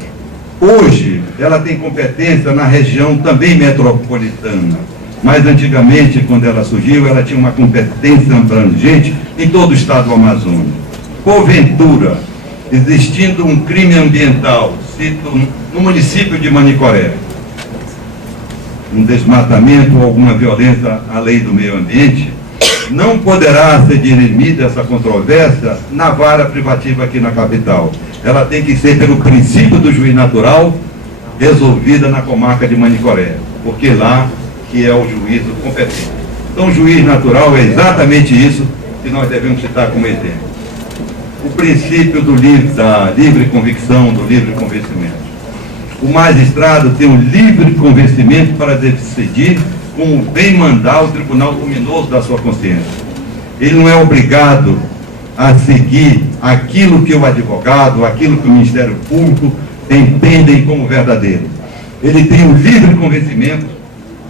Hoje, ela tem competência na região também metropolitana, mas antigamente, quando ela surgiu, ela tinha uma competência abrangente em todo o estado do Amazonas. Porventura, existindo um crime ambiental, cito no município de Manicoré, um desmatamento ou alguma violência à lei do meio ambiente, não poderá ser dirimida essa controvérsia na vara privativa aqui na capital. Ela tem que ser pelo princípio do juiz natural, resolvida na comarca de Manicoré, porque lá que é o juízo competente. Então, o juiz natural é exatamente isso que nós devemos citar como exemplo. O princípio da livre convicção, do livre convencimento. O magistrado tem um livre convencimento para decidir como bem mandar o tribunal luminoso da sua consciência. Ele não é obrigado a seguir aquilo que o advogado, aquilo que o Ministério Público entendem como verdadeiro. Ele tem um livre convencimento,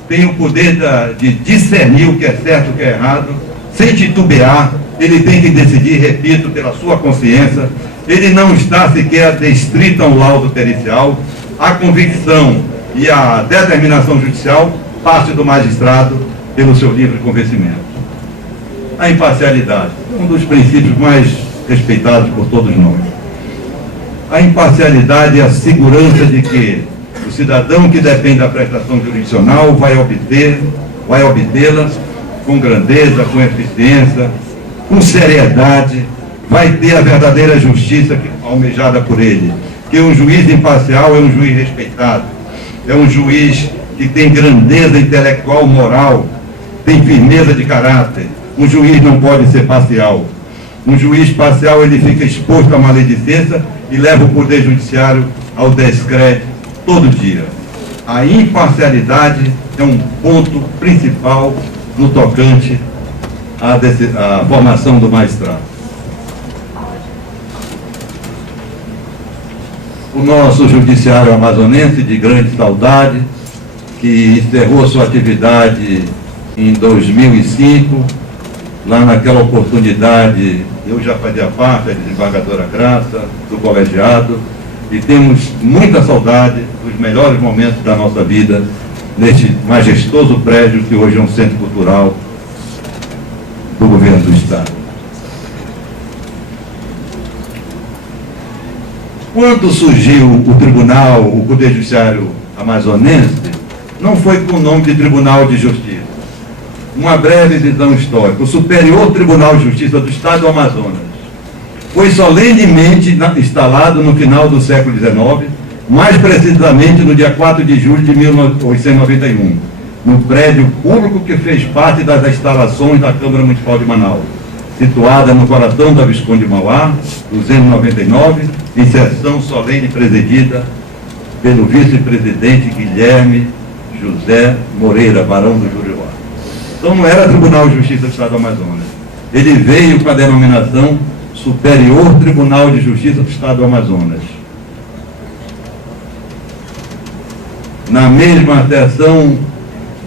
tem o poder de discernir o que é certo e o que é errado, sem titubear. Ele tem que decidir, repito, pela sua consciência. Ele não está sequer adstrito a um laudo pericial. A convicção e a determinação judicial parte do magistrado pelo seu livre convencimento. A imparcialidade, um dos princípios mais respeitados por todos nós. A imparcialidade é a segurança de que o cidadão que depende da prestação jurisdicional vai obtê-la com grandeza, com eficiência, com seriedade, vai ter a verdadeira justiça almejada por ele. Que um juiz imparcial é um juiz respeitado, é um juiz que tem grandeza intelectual, moral, tem firmeza de caráter. Um juiz não pode ser parcial. Um juiz parcial, ele fica exposto à maledicência e leva o poder judiciário ao descrédito todo dia. A imparcialidade é um ponto principal no tocante à formação do magistrado. O nosso judiciário amazonense, de grande saudade, que encerrou sua atividade em 2005, lá naquela oportunidade, eu já fazia parte da desembargadora Graça, do colegiado, e temos muita saudade dos melhores momentos da nossa vida neste majestoso prédio que hoje é um centro cultural do governo do Estado. Quando surgiu o tribunal, o Poder Judiciário amazonense, não foi com o nome de Tribunal de Justiça. Uma breve visão histórica. O Superior Tribunal de Justiça do Estado do Amazonas foi solenemente instalado no final do século XIX, mais precisamente no dia 4 de julho de 1891, no prédio público que fez parte das instalações da Câmara Municipal de Manaus, situada no coração da Visconde Mauá, 299, em sessão solene presidida pelo vice-presidente Guilherme José Moreira, barão do Juriuá. Então não era Tribunal de Justiça do Estado do Amazonas. Ele veio com a denominação Superior Tribunal de Justiça do Estado do Amazonas. Na mesma sessão,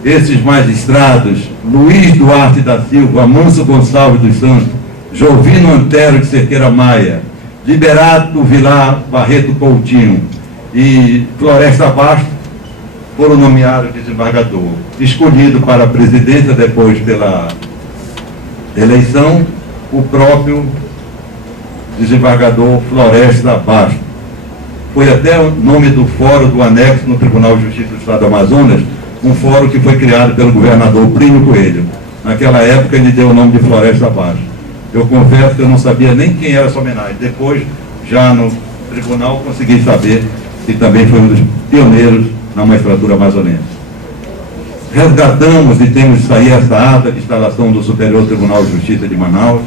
esses magistrados, Luiz Duarte da Silva, Manso Gonçalves dos Santos, Jovino Antero de Cerqueira Maia, Liberato Vilar Barreto Coutinho e Floresta Basto, foram nomeados desembargador, escolhido para a presidência depois pela eleição, o próprio desembargador Floresta Basto. Foi até o nome do fórum do anexo no Tribunal de Justiça do Estado do Amazonas, um fórum que foi criado pelo governador Plínio Coelho. Naquela época ele deu o nome de Floresta Basto. Eu confesso que eu não sabia nem quem era essa homenagem. Depois, já no tribunal, consegui saber que também foi um dos pioneiros na magistratura amazonense. Resgatamos e temos de sair essa ata de instalação do Superior Tribunal de Justiça de Manaus.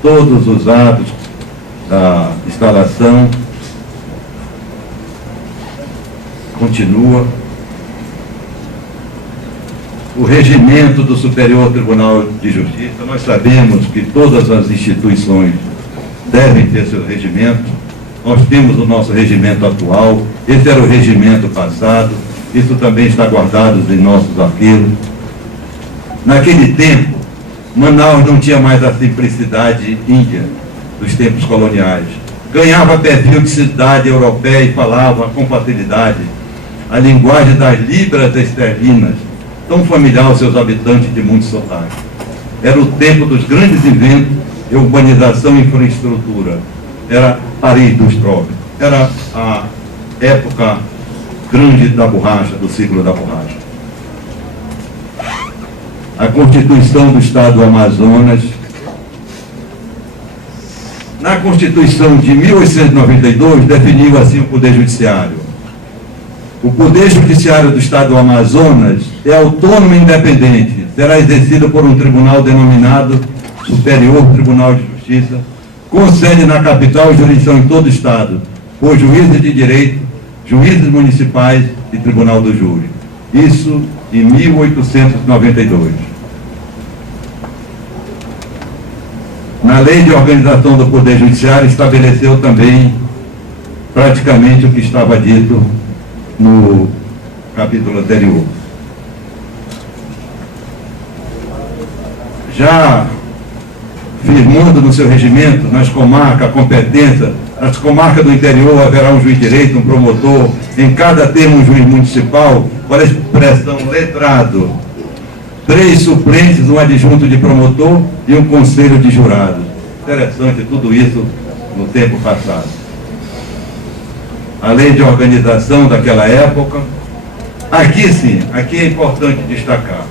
Todos os atos da instalação continua. O regimento do Superior Tribunal de Justiça, nós sabemos que todas as instituições devem ter seu regimento, nós temos o nosso regimento atual, esse era o regimento passado, isso também está guardado em nossos arquivos. Naquele tempo, Manaus não tinha mais a simplicidade índia dos tempos coloniais. Ganhava perfil de cidade europeia e falava com facilidade a linguagem das libras esterlinas, tão familiar aos seus habitantes de muitos sotaques. Era o tempo dos grandes inventos de urbanização e infraestrutura. Era Paris dos trópicos. Era a época grande da borracha, do ciclo da borracha. A Constituição do Estado do Amazonas. Na Constituição de 1892, definiu assim o Poder Judiciário. O Poder Judiciário do Estado do Amazonas é autônomo e independente. Será exercido por um tribunal denominado Superior Tribunal de Justiça, com sede na capital e jurisdição em todo o Estado, por juízes de direito, juízes municipais e tribunal do júri. Isso em 1892. Na Lei de Organização do Poder Judiciário estabeleceu também praticamente o que estava dito no capítulo anterior. Já firmando no seu regimento, nas comarcas, a competência, nas comarcas do interior haverá um juiz de direito, um promotor, em cada termo um juiz municipal, com a expressão letrado, 3 suplentes, um adjunto de promotor e um conselho de jurados. Interessante tudo isso no tempo passado. A lei de organização daquela época, aqui sim, aqui é importante destacar.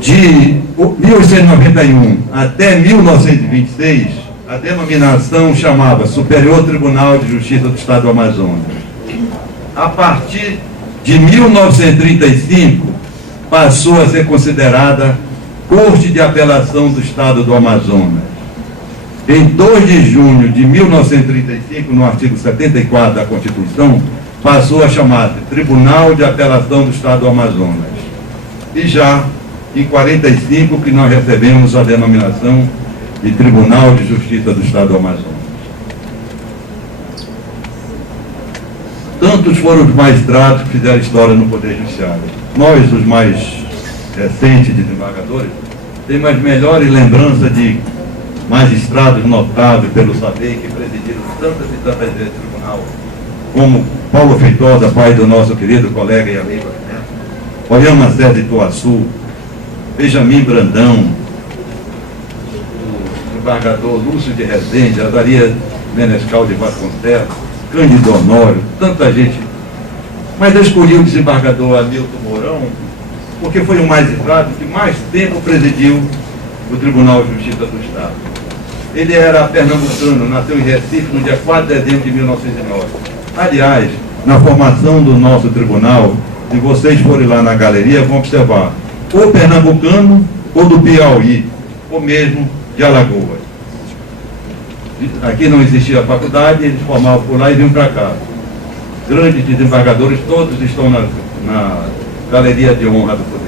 De 1891 até 1926, a denominação chamava Superior Tribunal de Justiça do Estado do Amazonas. A partir de 1935, passou a ser considerada Corte de Apelação do Estado do Amazonas. Em 2 de junho de 1935, no artigo 74 da Constituição, passou a chamar-se Tribunal de Apelação do Estado do Amazonas. E já em 45 que nós recebemos a denominação de Tribunal de Justiça do Estado do Amazonas. Tantos foram os magistrados que fizeram história no Poder Judiciário. Nós, os mais recentes desembargadores, temos as melhores lembranças de magistrados notáveis pelo saber que presidiram tantas e tantas vezes o tribunal, como Paulo Feitosa, pai do nosso querido colega e amigo, Oyama César de Ituaçu, Benjamin Brandão, o desembargador Lúcio de Rezende, Azaria Menescal de Vasconcelos, Cândido Honório, tanta gente. Mas eu escolhi o desembargador Hamilton Mourão porque foi o magistrado que mais tempo presidiu o Tribunal de Justiça do Estado. Ele era pernambucano, nasceu em Recife no dia 4 de dezembro de 1909. Aliás, na formação do nosso tribunal, se vocês forem lá na galeria, vão observar ou pernambucano, ou do Piauí, ou mesmo de Alagoas. Aqui não existia faculdade, eles formavam por lá e vinham para cá. Grandes desembargadores, todos estão na galeria de honra do poder.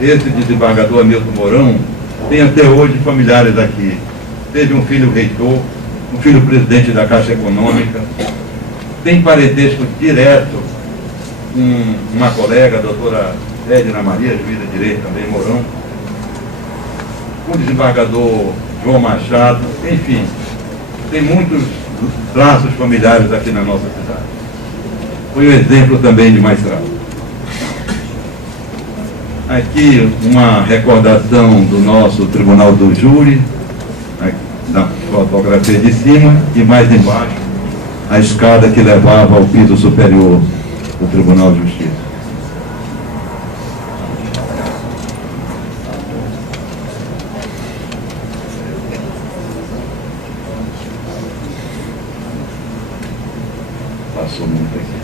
Esse desembargador Hamilton Mourão tem até hoje familiares aqui. Teve um filho reitor, um filho presidente da Caixa Econômica, tem parentesco direto com uma colega, a doutora Edna Maria, juíza de direito também, Mourão, o desembargador João Machado, enfim, tem muitos traços familiares aqui na nossa cidade. Foi um exemplo também de magistrado. Aqui uma recordação do nosso Tribunal do Júri, na fotografia de cima, e mais embaixo a escada que levava ao piso superior do Tribunal de Justiça. Passou muito aqui.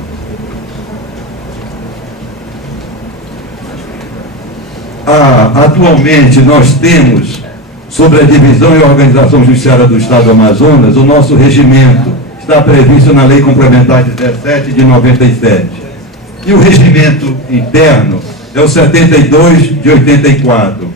Atualmente nós temos, sobre a divisão e organização judiciária do Estado do Amazonas, o nosso regimento está previsto na Lei Complementar 17 de 97. E o regimento interno é o 72 de 84.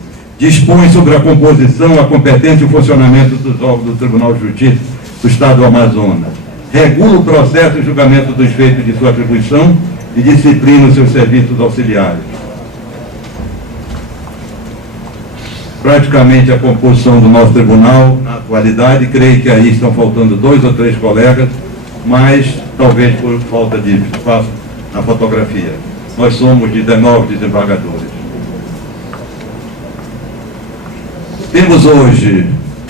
dispõe sobre a composição, a competência e o funcionamento dos órgãos do Tribunal de Justiça do Estado do Amazonas, regula o processo e julgamento dos feitos de sua atribuição e disciplina os seus serviços auxiliares. Praticamente a composição do nosso tribunal, na atualidade, creio que aí estão faltando 2 ou 3 colegas, mas talvez por falta de espaço na fotografia. Nós somos 19 desembargadores. Temos hoje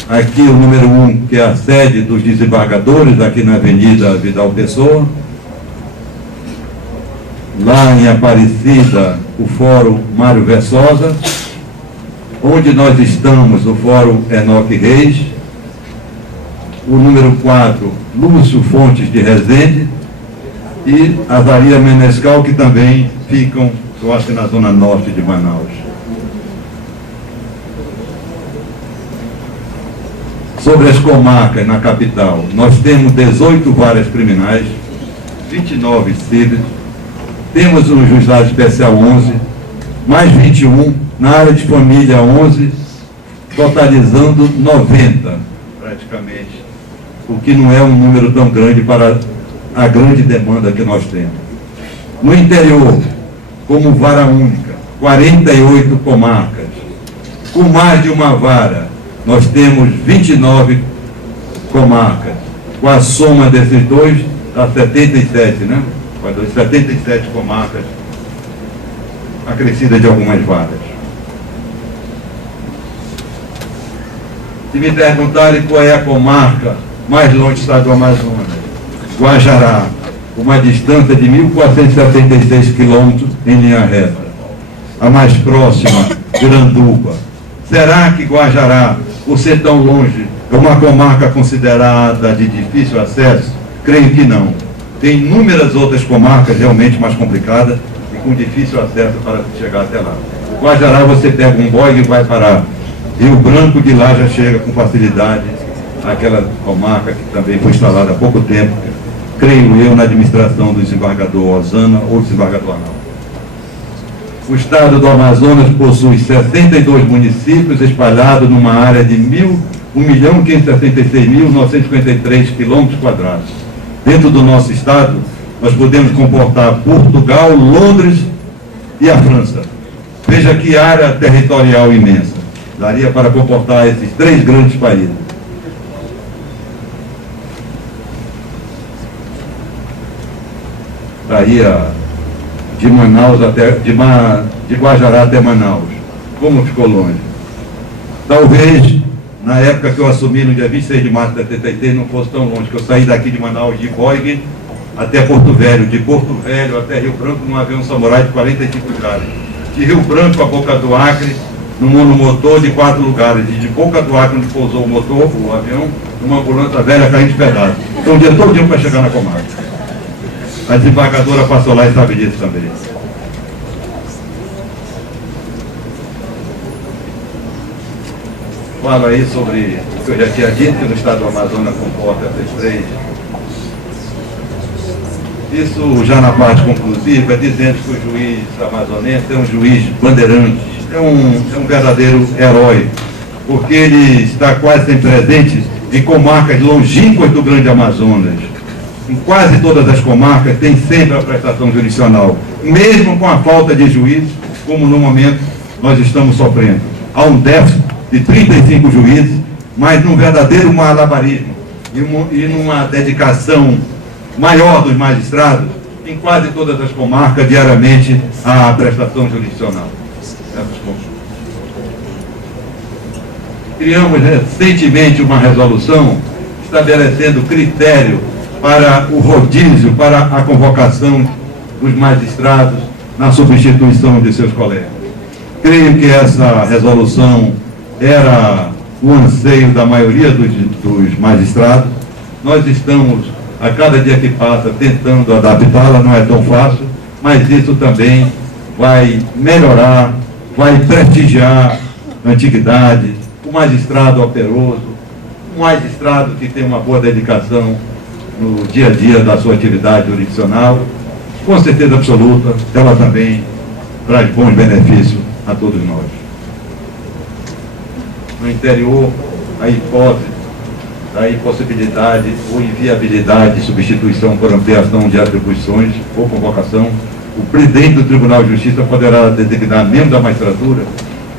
aqui o número 1, que é a sede dos desembargadores, aqui na Avenida Vidal Pessoa. Lá em Aparecida, o Fórum Mário Versosa. Onde nós estamos, o Fórum Enoque Reis. O número 4, Lúcio Fontes de Rezende. E Azaria Menescal, que também ficam, eu acho que na zona norte de Manaus. Sobre as comarcas na capital, nós temos 18 varas criminais, 29 civis, temos um juizado especial 11, mais 21, na área de família 11, totalizando 90, praticamente, o que não é um número tão grande para a grande demanda que nós temos. No interior, como vara única, 48 comarcas, com mais de uma vara, nós temos 29 comarcas. Com a soma desses dois, dá 77, né? 77 comarcas, acrescida de algumas varas. Se me perguntarem qual é a comarca mais longe do estado do Amazonas, Guajará, uma distância de 1.476 quilômetros em linha reta. A mais próxima, Granduba. Será que Guajará, por ser tão longe, é uma comarca considerada de difícil acesso? Creio que não. Tem inúmeras outras comarcas realmente mais complicadas e com difícil acesso para chegar até lá. Guajará, você pega um bogue e vai para Rio Branco, de lá já chega com facilidade àquela comarca que também foi instalada há pouco tempo, creio eu, na administração do desembargador Osana ou desembargador Arnaldo. O estado do Amazonas possui 62 municípios espalhados numa área de 1.566.953 quilômetros quadrados. Dentro do nosso estado, nós podemos comportar Portugal, Londres e a França. Veja que área territorial imensa. Daria para comportar esses 3 grandes países. Daria de Manaus até, de Guajará até Manaus. Como ficou longe? Talvez, na época que eu assumi, no dia 26 de março de 73, não fosse tão longe, que eu saí daqui de Manaus, de Boig até Porto Velho, de Porto Velho até Rio Branco, num avião samurai de 45 graus. De Rio Branco a Boca do Acre, num monomotor de 4 lugares, e de Boca do Acre, onde pousou o motor, o avião, numa ambulância velha caindo de pedaços. Então, o dia todo dia para chegar na comarca. A desembargadora passou lá e sabe disso também. Falo aí sobre o que eu já tinha dito, que no estado do Amazonas comporta essas 3. Isso já na parte conclusiva, dizendo que o juiz amazonense é um juiz bandeirante, é um verdadeiro herói, porque ele está quase sempre presente em comarcas longínquas do Grande Amazonas. Em quase todas as comarcas tem sempre a prestação jurisdicional, mesmo com a falta de juízes, como no momento nós estamos sofrendo. Há um déficit de 35 juízes, mas num verdadeiro malabarismo e numa dedicação maior dos magistrados, em quase todas as comarcas, diariamente, a prestação jurisdicional. Criamos recentemente uma resolução estabelecendo critério para o rodízio, para a convocação dos magistrados na substituição de seus colegas. Creio que essa resolução era o anseio da maioria dos magistrados. Nós estamos, a cada dia que passa, tentando adaptá-la, não é tão fácil, mas isso também vai melhorar, vai prestigiar a antiguidade, o magistrado operoso, um magistrado que tem uma boa dedicação no dia a dia da sua atividade jurisdicional. Com certeza absoluta, ela também traz bons benefícios a todos nós. no interior a hipótese da impossibilidade ou inviabilidade de substituição por ampliação de atribuições ou convocação, o presidente do Tribunal de Justiça poderá designar membro da magistratura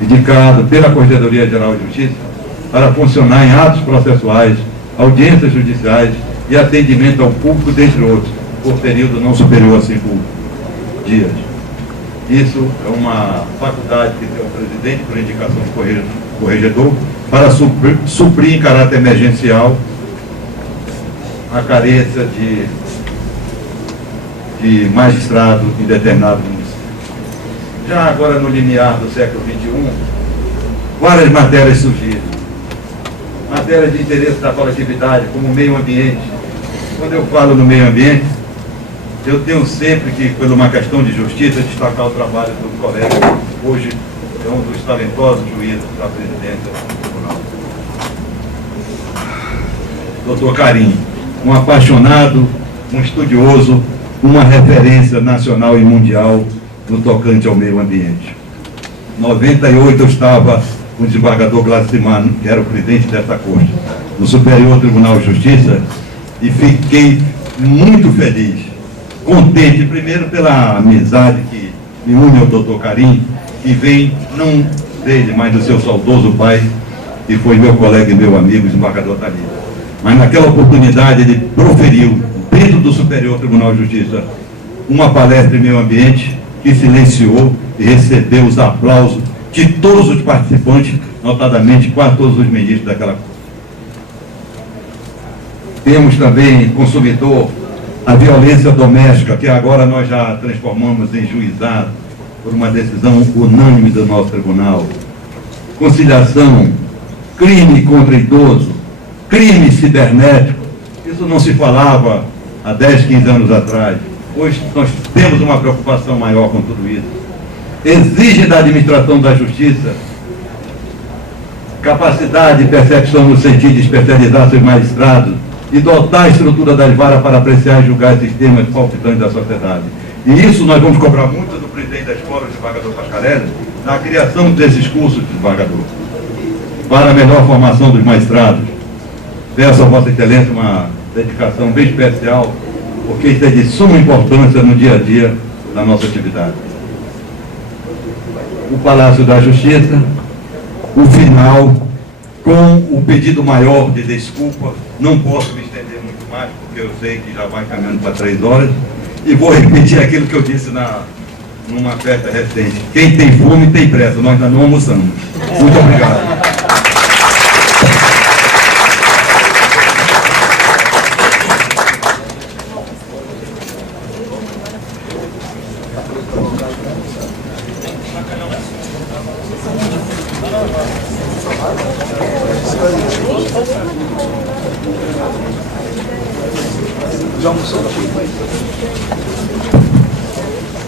indicado pela Corregedoria Geral de Justiça para funcionar em atos processuais, audiências judiciais e atendimento ao público, dentre outros, por período não superior a 5 dias. Isso é uma faculdade que tem o presidente por indicação do corregedor para suprir em caráter emergencial a carência de magistrado em determinado município. Já agora no limiar do século XXI, várias matérias surgiram. Matérias de interesse da coletividade, como o meio ambiente. Quando eu falo no meio ambiente, eu tenho sempre que, por uma questão de justiça, destacar o trabalho do colega, hoje é um dos talentosos juízes da presidência do tribunal. Dr. Carim, um apaixonado, um estudioso, uma referência nacional e mundial no tocante ao meio ambiente. Em 98 eu estava com o desembargador Gladimar, que era o presidente dessa corte, no Superior Tribunal de Justiça, e fiquei muito feliz, contente, primeiro pela amizade que me une ao Dr. Carim, que vem não dele, mas do seu saudoso pai, que foi meu colega e meu amigo, o desembargador Talita. Mas naquela oportunidade ele proferiu, dentro do Superior Tribunal de Justiça, uma palestra em meio ambiente, que silenciou e recebeu os aplausos de todos os participantes, notadamente quase todos os ministros daquela corte. Temos também, consumidor, a violência doméstica, que agora nós já transformamos em juizado por uma decisão unânime do nosso tribunal. Conciliação, crime contra idoso, crime cibernético, isso não se falava há 10, 15 anos atrás. Hoje nós temos uma preocupação maior com tudo isso. Exige da administração da justiça capacidade e percepção no sentido de especializar seus magistrados e dotar a estrutura das varas para apreciar e julgar esses temas palpitantes da sociedade. E isso nós vamos cobrar muito do presidente da escola, o desembargador Pascarelli, na criação desses cursos de desembargador, para a melhor formação dos magistrados. Peço a Vossa Excelência uma dedicação bem especial, porque isso é de suma importância no dia a dia da nossa atividade. O Palácio da Justiça, o final, com o pedido maior de desculpa, não posso me estender muito mais, porque eu sei que já vai caminhando para 3 horas, e vou repetir aquilo que eu disse numa festa recente. Quem tem fome tem pressa, nós ainda não almoçamos. Muito obrigado.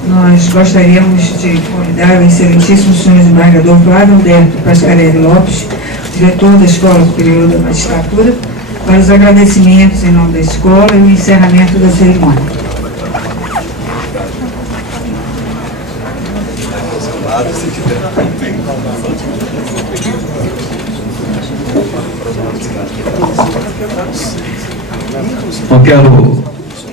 Nós gostaríamos de convidar o excelentíssimo senhor desembargador Flávio Alberto Pascarelli Lopes, diretor da Escola Superior da Magistratura, para os agradecimentos em nome da escola e o encerramento da cerimônia. Eu quero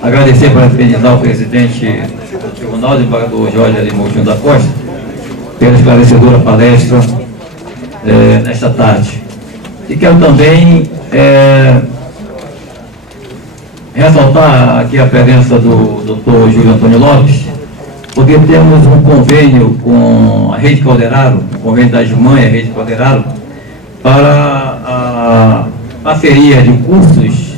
agradecer para parabenizar o presidente do Tribunal, o desembargador Jorge Alimoutinho da Costa, pela esclarecedora palestra nesta tarde. E quero também ressaltar aqui a presença do Dr. Júlio Antônio Lopes, porque temos um convênio com a Rede Calderaro, o convênio da GMAN e a Rede Calderaro, para a parceria de cursos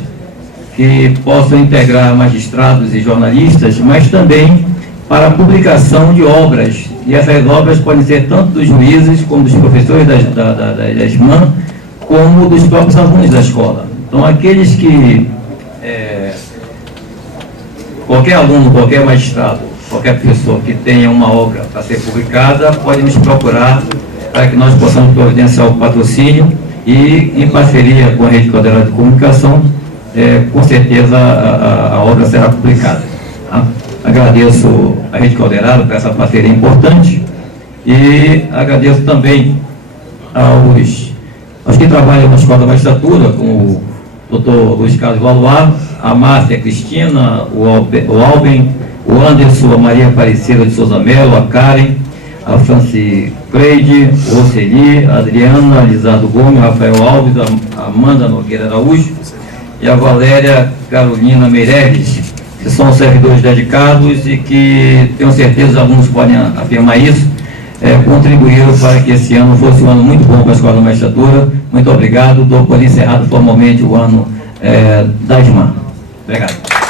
que possam integrar magistrados e jornalistas, mas também para a publicação de obras. E essas obras podem ser tanto dos juízes, como dos professores da GMAN, como dos próprios alunos da escola. Então, aqueles que, qualquer aluno, qualquer magistrado, qualquer pessoa que tenha uma obra para ser publicada, pode nos procurar para que nós possamos providenciar o patrocínio e, em parceria com a Rede Calderaro de Comunicação, com certeza a obra será publicada. Tá? Agradeço a Rede Calderaro por essa parceria importante e agradeço também aos Aos que trabalham na Escola da Magistratura, como o Dr. Luiz Carlos Valuar, a Márcia Cristina, o Alben, o Anderson, a Maria Aparecida de Souza Melo, a Karen, a Franci Creide, o Roseli, a Adriana, a Lizardo Gomes, Rafael Alves, a Amanda Nogueira Araújo e a Valéria Carolina Meirelles, que são servidores dedicados e que, tenho certeza, os alunos podem afirmar isso, contribuíram para que esse ano fosse um ano muito bom para a Escola da Magistratura. Muito obrigado. Dou por encerrado formalmente o ano da ESMAR. Obrigado.